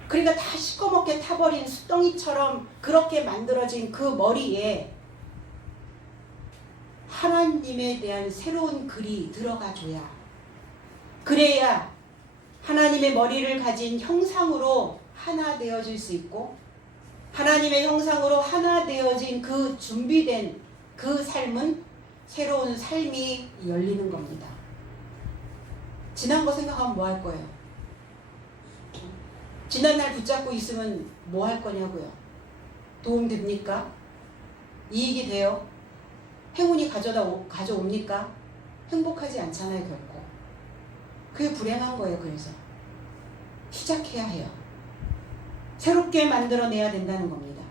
그러니까 다 시꺼멓게 타버린 숫덩이처럼 그렇게 만들어진 그 머리에 하나님에 대한 새로운 글이 들어가줘야, 그래야 하나님의 머리를 가진 형상으로 하나 되어질 수 있고, 하나님의 형상으로 하나 되어진 그 준비된 그 삶은 새로운 삶이 열리는 겁니다. 지난 거 생각하면 뭐 할 거예요? 지난날 붙잡고 있으면 뭐 할 거냐고요? 도움 됩니까? 이익이 돼요? 행운이 가져옵니까? 행복하지 않잖아요, 결코. 그게 불행한 거예요. 그래서 시작해야 해요. 새롭게 만들어내야 된다는 겁니다.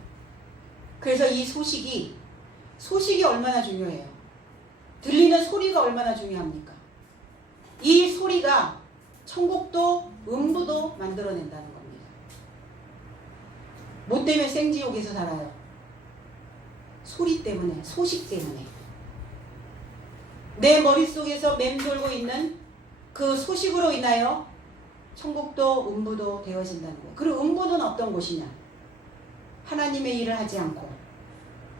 그래서 이 소식이 얼마나 중요해요. 들리는 소리가 얼마나 중요합니까? 이 소리가 천국도 음부도 만들어낸다는 겁니다. 뭐 때문에 생지옥에서 살아요? 소리 때문에, 소식 때문에. 내 머릿속에서 맴돌고 있는 그 소식으로 인하여 천국도 음부도 되어진다는 거예요. 그리고 음부는 어떤 곳이냐? 하나님의 일을 하지 않고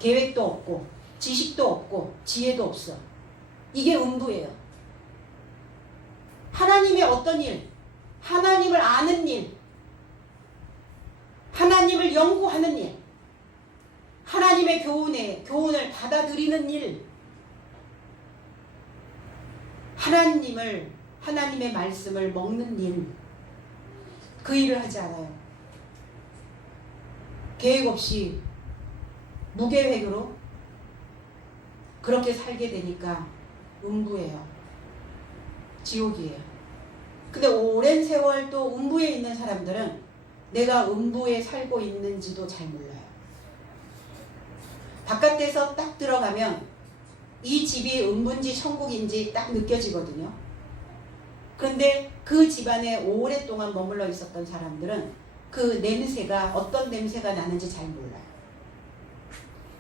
계획도 없고 지식도 없고 지혜도 없어. 이게 음부예요. 하나님의 어떤 일, 하나님을 아는 일, 하나님을 연구하는 일, 하나님의 교훈을 받아들이는 일, 하나님의 말씀을 먹는 일, 그 일을 하지 않아요. 계획 없이 무계획으로 그렇게 살게 되니까 음부예요. 지옥이에요. 근데 오랜 세월 또 음부에 있는 사람들은 내가 음부에 살고 있는지도 잘 몰라요. 바깥에서 딱 들어가면 이 집이 음부인지 천국인지 딱 느껴지거든요. 그런데 그 집안에 오랫동안 머물러 있었던 사람들은 그 냄새가 어떤 냄새가 나는지 잘 몰라요.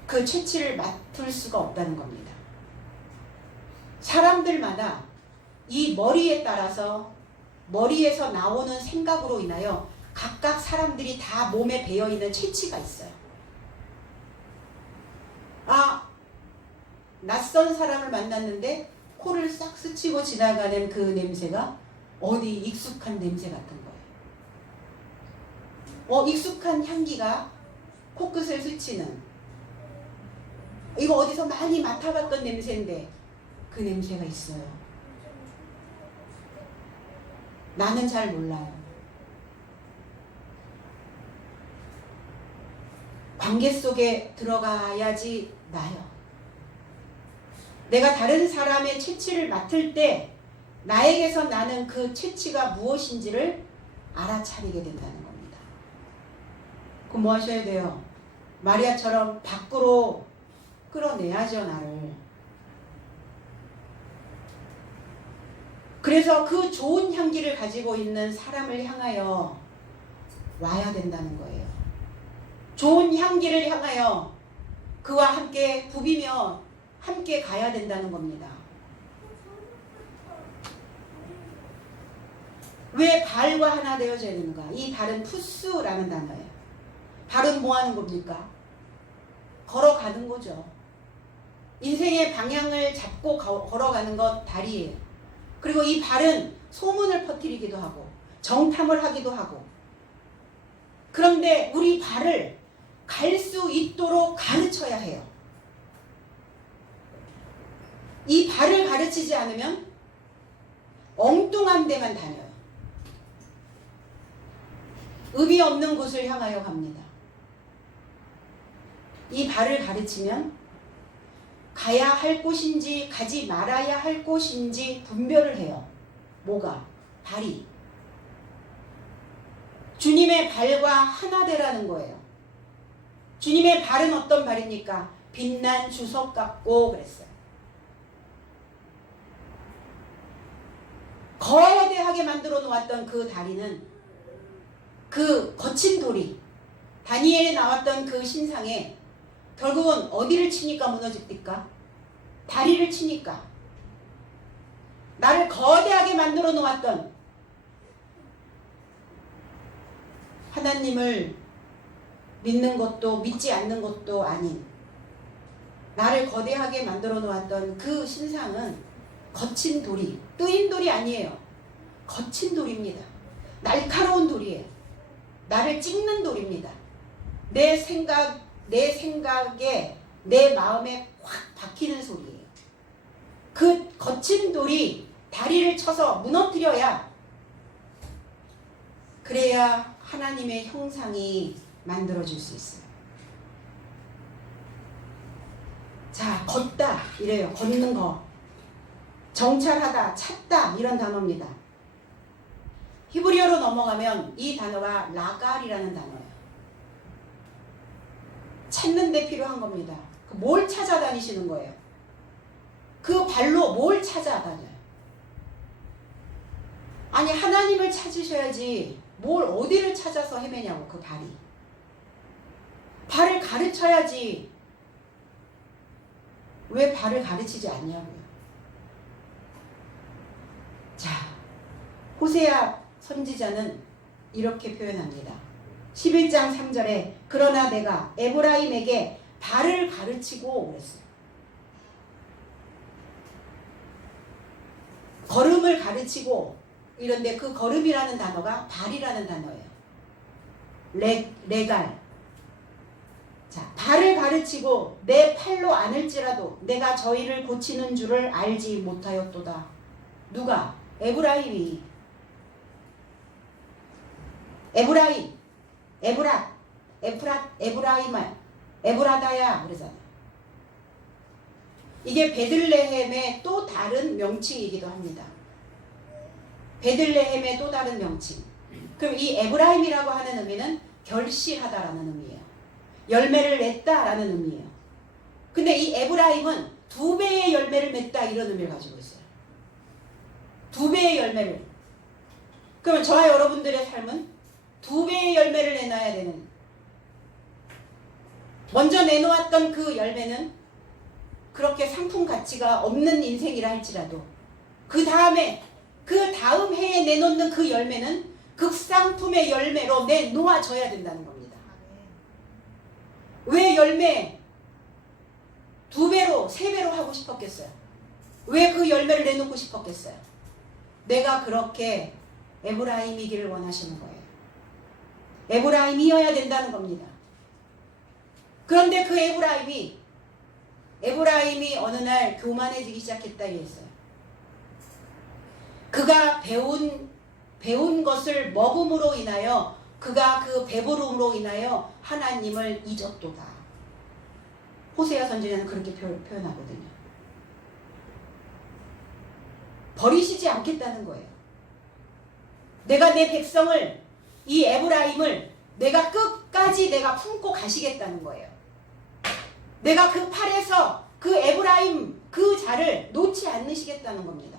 그 채취를 맡을 수가 없다는 겁니다. 사람들마다 이 머리에 따라서 머리에서 나오는 생각으로 인하여 각각 사람들이 다 몸에 배어있는 채취가 있어요. 낯선 사람을 만났는데 코를 싹 스치고 지나가는 그 냄새가 어디 익숙한 냄새 같은 거예요. 익숙한 향기가 코끝을 스치는, 이거 어디서 많이 맡아봤던 냄새인데 그 냄새가 있어요. 나는 잘 몰라요. 관계 속에 들어가야지 나요. 내가 다른 사람의 채취를 맡을 때 나에게서 나는 그 채취가 무엇인지를 알아차리게 된다는 겁니다. 그럼 뭐 하셔야 돼요? 마리아처럼 밖으로 끌어내야죠, 나를. 그래서 그 좋은 향기를 가지고 있는 사람을 향하여 와야 된다는 거예요. 좋은 향기를 향하여 그와 함께 부비며 함께 가야 된다는 겁니다. 왜 발과 하나 되어져야 되는가? 이 발은 푸스라는 단어예요. 발은 뭐 하는 겁니까? 걸어가는 거죠. 인생의 방향을 잡고 걸어가는 것 다리예요. 그리고 이 발은 소문을 퍼뜨리기도 하고 정탐을 하기도 하고, 그런데 우리 발을 갈 수 있도록 가르쳐야 해요. 이 발을 가르치지 않으면 엉뚱한 데만 다녀요. 의미 없는 곳을 향하여 갑니다. 이 발을 가르치면 가야 할 곳인지 가지 말아야 할 곳인지 분별을 해요. 뭐가? 발이. 주님의 발과 하나 되라는 거예요. 주님의 발은 어떤 발입니까? 빛난 주석 같고 그랬어요. 거대하게 만들어 놓았던 그 다리는, 그 거친 돌이, 다니엘에 나왔던 그 신상에 결국은 어디를 치니까 무너집니까? 다리를 치니까. 나를 거대하게 만들어 놓았던 하나님을 믿는 것도 믿지 않는 것도 아닌 나를 거대하게 만들어 놓았던 그 신상은 거친 돌이, 뜨인 돌이 아니에요. 거친 돌입니다. 날카로운 돌이에요. 나를 찍는 돌입니다. 내 생각에, 내 마음에 확 박히는 소리예요. 그 거친 돌이 다리를 쳐서 무너뜨려야, 그래야 하나님의 형상이 만들어질 수 있어요. 자, 걷다 이래요. 걷는 거. 정찰하다, 찾다 이런 단어입니다. 히브리어로 넘어가면 이 단어가 라갈이라는 단어예요. 찾는 데 필요한 겁니다. 뭘 찾아다니시는 거예요? 그 발로 뭘 찾아다녀요? 아니, 하나님을 찾으셔야지 뭘 어디를 찾아서 헤매냐고. 그 발이. 발을 가르쳐야지 왜 발을 가르치지 않냐고요. 자, 호세아 선지자는 이렇게 표현합니다. 11장 3절에 그러나 내가 에브라임에게 발을 가르치고 그랬어요. 걸음을 가르치고 이런데 그 걸음이라는 단어가 발이라는 단어예요. 레갈. 자, 발을 가르치고 내 팔로 안을지라도 내가 저희를 고치는 줄을 알지 못하였도다. 누가? 에브라임이. 에브라임, 에브랏, 에프랏, 에브라임아, 에브라다야 그러잖아요. 이게 베들레헴의 또 다른 명칭이기도 합니다. 베들레헴의 또 다른 명칭. 그럼 이 에브라임이라고 하는 의미는 결실하다라는 의미예요. 열매를 맺다라는 의미예요. 근데 이 에브라임은 2배의 열매를 맺다 이런 의미를 가지고 있어요. 2배의 열매를. 그러면 저와 여러분들의 삶은 2배의 열매를 내놔야 되는, 먼저 내놓았던 그 열매는 그렇게 상품 가치가 없는 인생이라 할지라도 그 다음 해에 내놓는 그 열매는 극상품의 열매로 내놓아져야 된다는 겁니다. 왜 열매 2배로 3배로 하고 싶었겠어요? 왜 그 열매를 내놓고 싶었겠어요? 내가 그렇게 에브라임이기를 원하시는 거예요. 에브라임이어야 된다는 겁니다. 그런데 그 에브라임이 어느 날 교만해지기 시작했다 이랬어요. 그가 배운 것을 먹음으로 인하여, 그가 그 배부름으로 인하여 하나님을 잊었도다. 호세아 선지자는 그렇게 표현하거든요. 버리시지 않겠다는 거예요. 내가 내 백성을, 이 에브라임을 내가 끝까지 내가 품고 가시겠다는 거예요. 내가 그 팔에서 그 에브라임 그 자를 놓지 않으시겠다는 겁니다.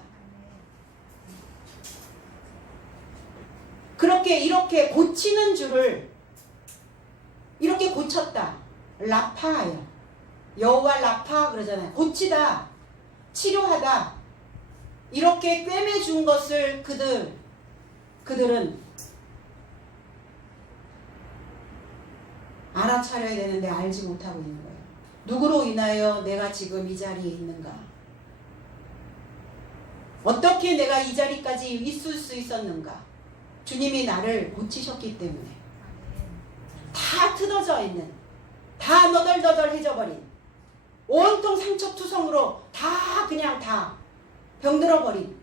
그렇게 이렇게 고치는 줄을 이렇게 고쳤다. 라파예요. 여호와 라파 그러잖아요. 고치다, 치료하다. 이렇게 꿰매준 것을 그들은 알아차려야 되는데 알지 못하고 있는 거예요. 누구로 인하여 내가 지금 이 자리에 있는가? 어떻게 내가 이 자리까지 있을 수 있었는가? 주님이 나를 고치셨기 때문에. 다 틀어져 있는, 다 너덜너덜해져 버린, 온통 상처투성으로 다 그냥 다 병들어 버린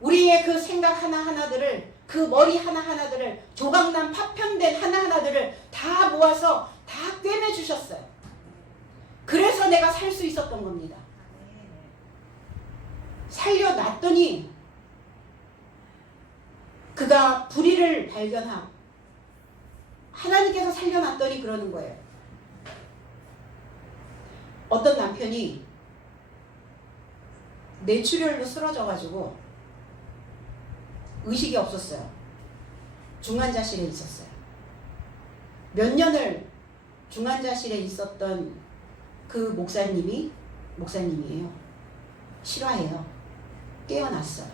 우리의 그 생각 하나하나들을, 그 머리 하나하나들을, 조각난 파편된 하나하나들을 다 모아서 다 꿰매 주셨어요. 그래서 내가 살 수 있었던 겁니다. 살려놨더니 그가 불의를 발견하고 하나님께서 살려놨더니 그러는 거예요. 어떤 남편이 뇌출혈로 쓰러져가지고 의식이 없었어요. 중환자실에 있었어요. 몇 년을 중환자실에 있었던 그 목사님이에요. 실화예요. 깨어났어요.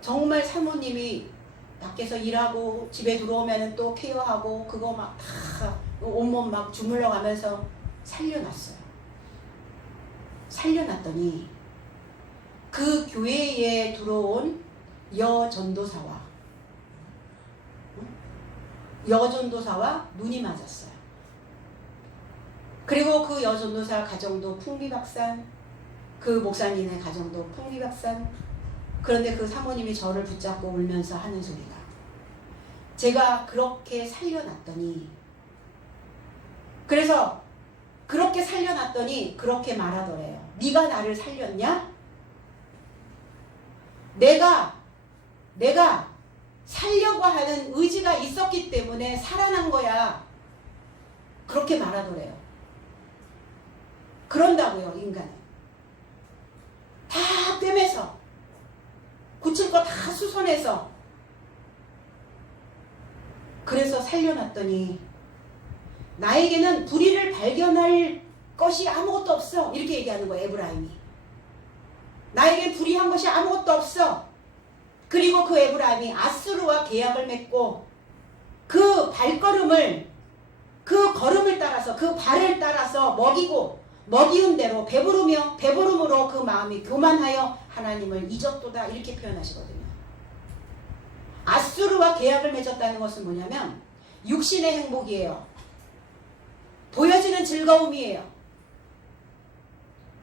정말 사모님이 밖에서 일하고 집에 들어오면 또 케어하고 그거 막 다 온몸 막 주물러 가면서 살려놨어요. 살려놨더니 그 교회에 들어온 여전도사와 눈이 맞았어요. 그리고 그 여전도사 가정도 풍비박산, 그 목사님의 가정도 풍비박산. 그런데 그 사모님이 저를 붙잡고 울면서 하는 소리가, 제가 그렇게 살려놨더니, 그래서 그렇게 살려놨더니 그렇게 말하더래요. 네가 나를 살렸냐? 내가 살려고 하는 의지가 있었기 때문에 살아난 거야. 그렇게 말하더래요. 그런다고요, 인간은. 다 꿰매서 고칠 거 다 수선해서 그래서 살려놨더니 나에게는 불의를 발견할 것이 아무것도 없어. 이렇게 얘기하는 거예요, 에브라임이. 나에게 불의한 것이 아무것도 없어. 그리고 그 에브라임이 아수르와 계약을 맺고 그 발걸음을 그 걸음을 따라서 그 발을 따라서 먹이고 먹이운 대로 배부름으로 그 마음이 교만하여 하나님을 잊었도다 이렇게 표현하시거든요. 아수르와 계약을 맺었다는 것은 뭐냐면 육신의 행복이에요. 보여지는 즐거움이에요.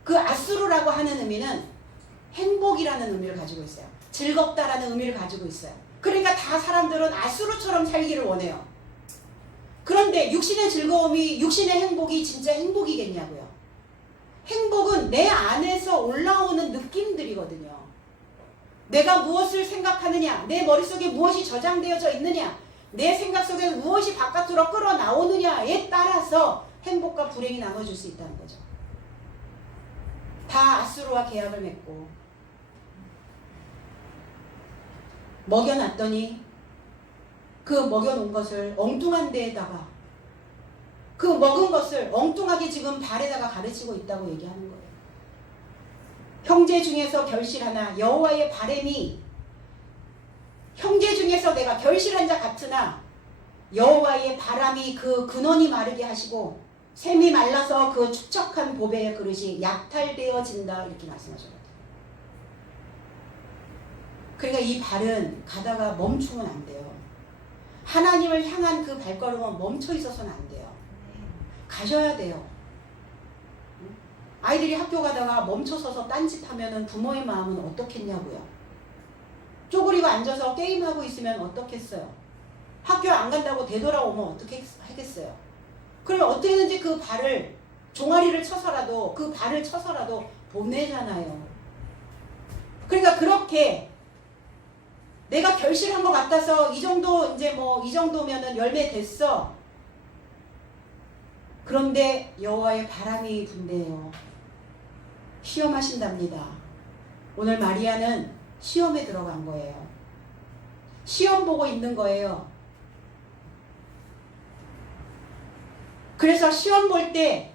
그 아수르라고 하는 의미는 행복이라는 의미를 가지고 있어요. 즐겁다라는 의미를 가지고 있어요. 그러니까 다 사람들은 아수르처럼 살기를 원해요. 그런데 육신의 즐거움이, 육신의 행복이 진짜 행복이겠냐고요. 행복은 내 안에서 올라오는 느낌들이거든요. 내가 무엇을 생각하느냐, 내 머릿속에 무엇이 저장되어져 있느냐, 내 생각 속에 무엇이 바깥으로 끌어나오느냐에 따라서 행복과 불행이 나눠질 수 있다는 거죠. 다 아수르와 계약을 맺고 먹여놨더니 그 먹여놓은 것을 엉뚱한 데에다가 그 먹은 것을 엉뚱하게 지금 발에다가 가르치고 있다고 얘기하는 거예요. 형제 중에서 결실하나 여호와의 바램이 형제 중에서 내가 결실한 자 같으나 여호와의 바람이 그 근원이 마르게 하시고 샘이 말라서 그 축적한 보배의 그릇이 약탈되어진다 이렇게 말씀하셨거든요. 그러니까 이 발은 가다가 멈추면 안 돼요. 하나님을 향한 그 발걸음은 멈춰 있어서는 안 돼요. 가셔야 돼요. 아이들이 학교 가다가 멈춰서서 딴짓하면 부모의 마음은 어떻겠냐고요. 쪼그리고 앉아서 게임하고 있으면 어떻겠어요. 학교 안 간다고 되돌아오면 어떻게 하겠어요. 그럼 어떻게든지 그 발을 종아리를 쳐서라도 그 발을 쳐서라도 보내잖아요. 그러니까 그렇게 내가 결실한 것 같아서 이 정도 이제 이 정도면은 열매 됐어. 그런데 여호와의 바람이 분대요. 시험하신답니다. 오늘 마리아는 시험에 들어간 거예요. 시험 보고 있는 거예요. 그래서 시험 볼 때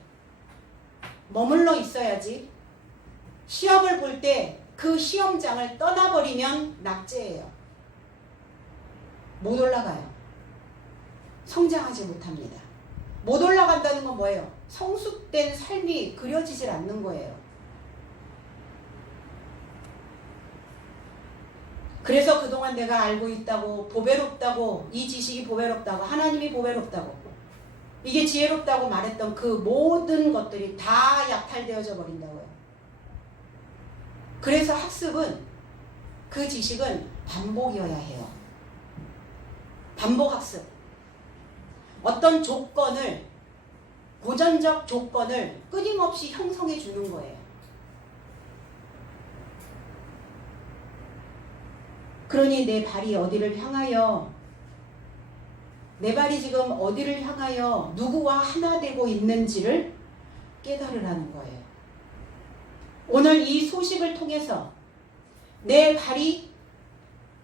머물러 있어야지. 시험을 볼 때 그 시험장을 떠나버리면 낙제예요. 못 올라가요. 성장하지 못합니다. 못 올라간다는 건 뭐예요? 성숙된 삶이 그려지질 않는 거예요. 그래서 그동안 내가 알고 있다고, 보배롭다고, 이 지식이 보배롭다고, 하나님이 보배롭다고, 이게 지혜롭다고 말했던 그 모든 것들이 다 약탈되어져 버린다고요. 그래서 학습은, 그 지식은 반복이어야 해요. 반복 학습. 어떤 조건을, 고전적 조건을 끊임없이 형성해 주는 거예요. 그러니 내 발이 어디를 향하여, 내 발이 지금 어디를 향하여 누구와 하나 되고 있는지를 깨달으라는 거예요. 오늘 이 소식을 통해서 내 발이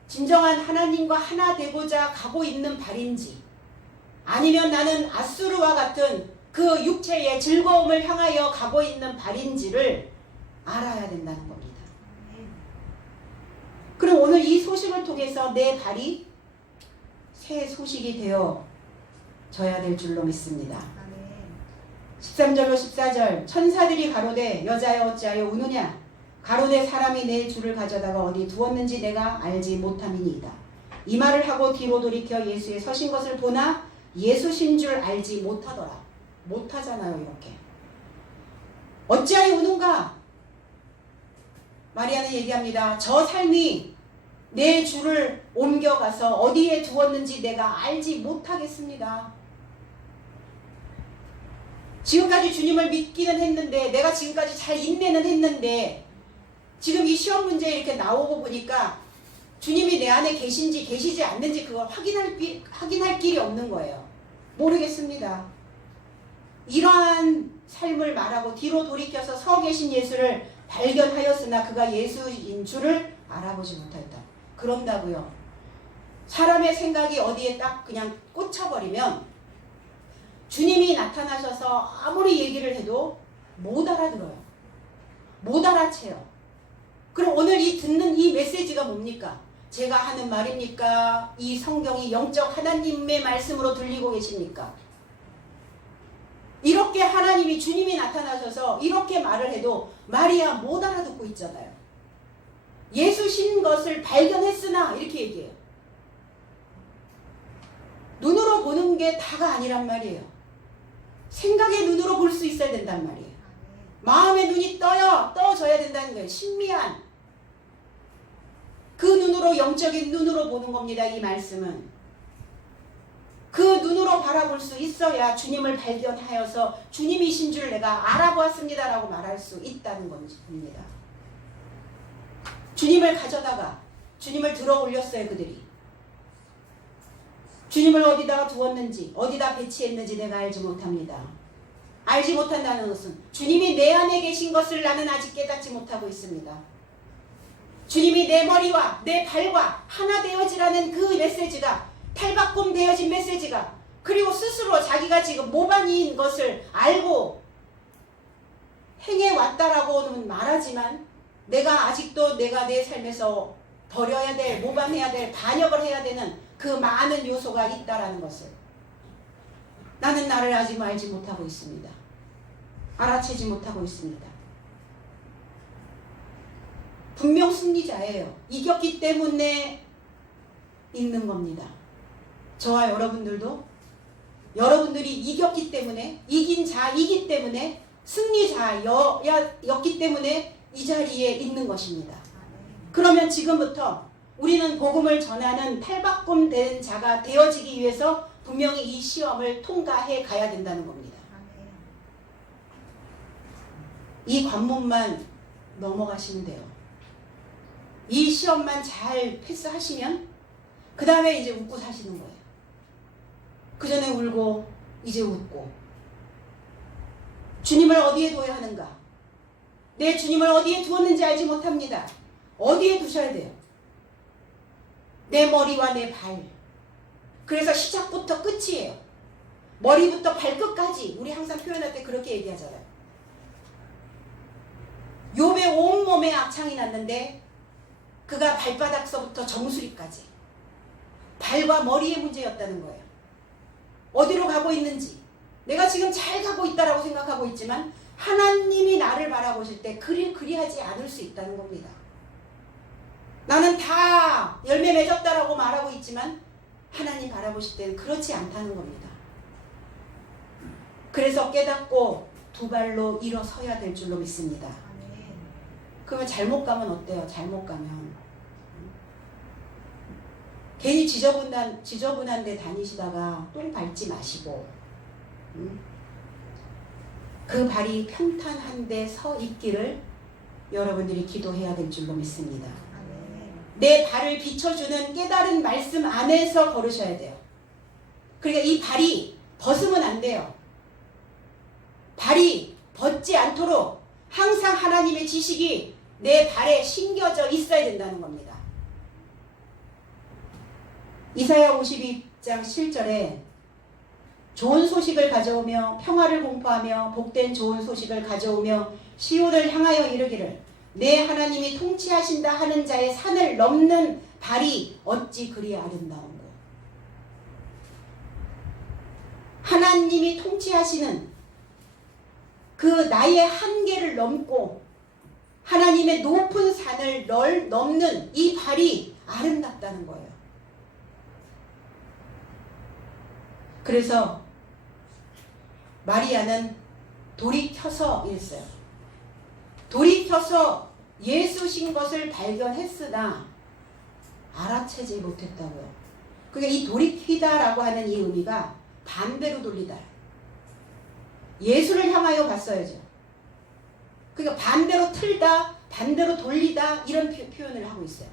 진정한 하나님과 하나 되고자 가고 있는 발인지, 아니면 나는 아수르와 같은 그 육체의 즐거움을 향하여 가고 있는 발인지를 알아야 된다는 겁니다. 그럼 오늘 이 소식을 통해서 내 발이 새 소식이 되어져야 될 줄로 믿습니다. 13절로 14절 천사들이 가로되 여자여 어찌하여 우느냐 가로되 사람이 내 주를 가져다가 어디 두었는지 내가 알지 못함이니이다. 이 말을 하고 뒤로 돌이켜 예수의 서신 것을 보나 예수신 줄 알지 못하더라. 못하잖아요. 이렇게. 어찌하여 우는가? 마리아는 얘기합니다. 저 삶이 내 주를 옮겨가서 어디에 두었는지 내가 알지 못하겠습니다. 지금까지 주님을 믿기는 했는데, 내가 지금까지 잘 인내는 했는데, 지금 이 시험 문제 이렇게 나오고 보니까 주님이 내 안에 계신지 계시지 않는지 그걸 확인할 길이 없는 거예요. 모르겠습니다. 이러한 삶을 말하고 뒤로 돌이켜서 서 계신 예수를 발견하였으나 그가 예수인 줄을 알아보지 못하였다. 그런다고요. 사람의 생각이 어디에 딱 그냥 꽂혀버리면 주님이 나타나셔서 아무리 얘기를 해도 못 알아들어요. 못 알아채요. 그럼 오늘 듣는 이 메시지가 뭡니까? 제가 하는 말입니까? 이 성경이 영적 하나님의 말씀으로 들리고 계십니까? 이렇게 하나님이 주님이 나타나셔서 이렇게 말을 해도 마리아 못 알아듣고 있잖아요. 예수 신 것을 발견했으나 이렇게 얘기해요. 눈으로 보는 게 다가 아니란 말이에요. 생각의 눈으로 볼 수 있어야 된단 말이에요. 마음의 눈이 떠져야 된다는 거예요. 신미한 그 눈으로, 영적인 눈으로 보는 겁니다. 이 말씀은 그 눈으로 바라볼 수 있어야 주님을 발견하여서 주님이신 줄 내가 알아보았습니다 라고 말할 수 있다는 겁니다. 주님을 가져다가 주님을 들어 올렸어요. 그들이 주님을 어디다가 두었는지, 어디다 배치했는지 내가 알지 못합니다. 알지 못한다는 것은 주님이 내 안에 계신 것을 나는 아직 깨닫지 못하고 있습니다. 주님이 내 머리와 내 발과 하나 되어지라는 그 메시지가, 탈바꿈 되어진 메시지가, 그리고 스스로 자기가 지금 모반인 것을 알고 행해왔다라고는 말하지만 내가 아직도 내가 내 삶에서 버려야 될, 모반해야 될, 반역을 해야 되는 그 많은 요소가 있다라는 것을 나는 나를 아직 알지 못하고 있습니다. 알아채지 못하고 있습니다. 분명 승리자예요. 이겼기 때문에 있는 겁니다. 저와 여러분들도 여러분들이 이겼기 때문에, 이긴 자이기 때문에, 승리자였기 때문에 이 자리에 있는 것입니다. 그러면 지금부터 우리는 복음을 전하는 탈바꿈된 자가 되어지기 위해서 분명히 이 시험을 통과해 가야 된다는 겁니다. 이 관문만 넘어가시면 돼요. 이 시험만 잘 패스하시면 그 다음에 이제 웃고 사시는 거예요. 그 전에 울고 이제 웃고. 주님을 어디에 둬야 하는가? 내 주님을 어디에 두었는지 알지 못합니다. 어디에 두셔야 돼요? 내 머리와 내 발. 그래서 시작부터 끝이에요. 머리부터 발끝까지. 우리 항상 표현할 때 그렇게 얘기하잖아요. 욥의 온몸에 악창이 났는데 그가 발바닥서부터 정수리까지 발과 머리의 문제였다는 거예요. 어디로 가고 있는지, 내가 지금 잘 가고 있다라고 생각하고 있지만 하나님이 나를 바라보실 때 그리하지 않을 수 있다는 겁니다. 나는 다 열매 맺었다라고 말하고 있지만 하나님 바라보실 때는 그렇지 않다는 겁니다. 그래서 깨닫고 두 발로 일어서야 될 줄로 믿습니다. 그러면 잘못 가면 어때요? 잘못 가면 괜히 지저분한 데 다니시다가 똥 밟지 마시고 그 발이 평탄한 데 서 있기를 여러분들이 기도해야 될 줄로 믿습니다. 내 발을 비춰주는 깨달은 말씀 안에서 걸으셔야 돼요. 그러니까 이 발이 벗으면 안 돼요. 발이 벗지 않도록 항상 하나님의 지식이 내 발에 심겨져 있어야 된다는 겁니다. 이사야 52장 7절에 좋은 소식을 가져오며 평화를 공포하며 복된 좋은 소식을 가져오며 시온을 향하여 이르기를 내 하나님이 통치하신다 하는 자의 산을 넘는 발이 어찌 그리 아름다운고. 하나님이 통치하시는 그 나의 한계를 넘고 하나님의 높은 산을 넘는 이 발이 아름답다는 거예요. 그래서 마리아는 돌이켜서 이랬어요. 돌이켜서 예수신 것을 발견했으나 알아채지 못했다고요. 그러니까 이 돌이키다라고 하는 이 의미가 반대로 돌리다. 예수를 향하여 봤어야죠. 그러니까 반대로 틀다, 반대로 돌리다 이런 표현을 하고 있어요.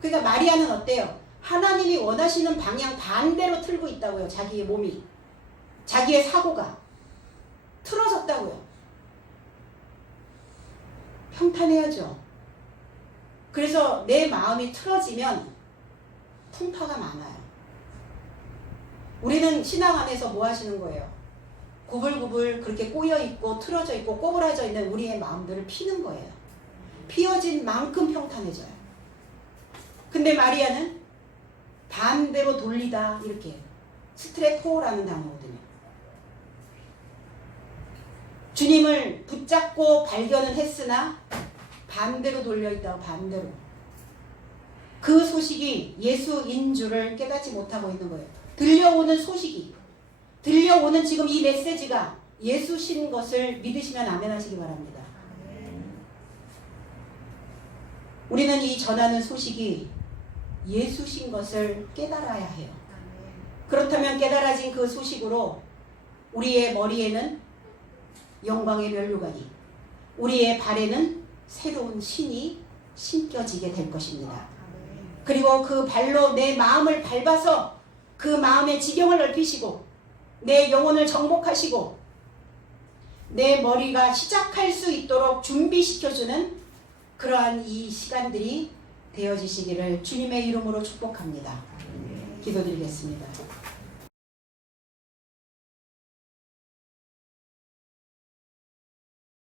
그러니까 마리아는 어때요? 하나님이 원하시는 방향 반대로 틀고 있다고요. 자기의 몸이, 자기의 사고가 틀어졌다고요. 평탄해야죠. 그래서 내 마음이 틀어지면 풍파가 많아요. 우리는 신앙 안에서 뭐 하시는 거예요? 구불구불 그렇게 꼬여있고 틀어져 있고 꼬부라져 있는 우리의 마음들을 피는 거예요. 피어진 만큼 평탄해져요. 근데 마리아는 반대로 돌리다 이렇게 스트레포라는 단어거든요. 주님을 붙잡고 발견은 했으나 반대로 돌려있다고 반대로. 그 소식이 예수인 줄을 깨닫지 못하고 있는 거예요. 들려오는 소식이, 들려오는 지금 이 메시지가 예수신 것을 믿으시면 아멘 하시기 바랍니다. 우리는 이 전하는 소식이 예수신 것을 깨달아야 해요. 그렇다면 깨달아진 그 소식으로 우리의 머리에는 영광의 면류관이, 우리의 발에는 새로운 신이 신겨지게 될 것입니다. 그리고 그 발로 내 마음을 밟아서 그 마음의 지경을 넓히시고 내 영혼을 정복하시고 내 머리가 시작할 수 있도록 준비시켜주는 그러한 이 시간들이 되어지시기를 주님의 이름으로 축복합니다. 기도드리겠습니다.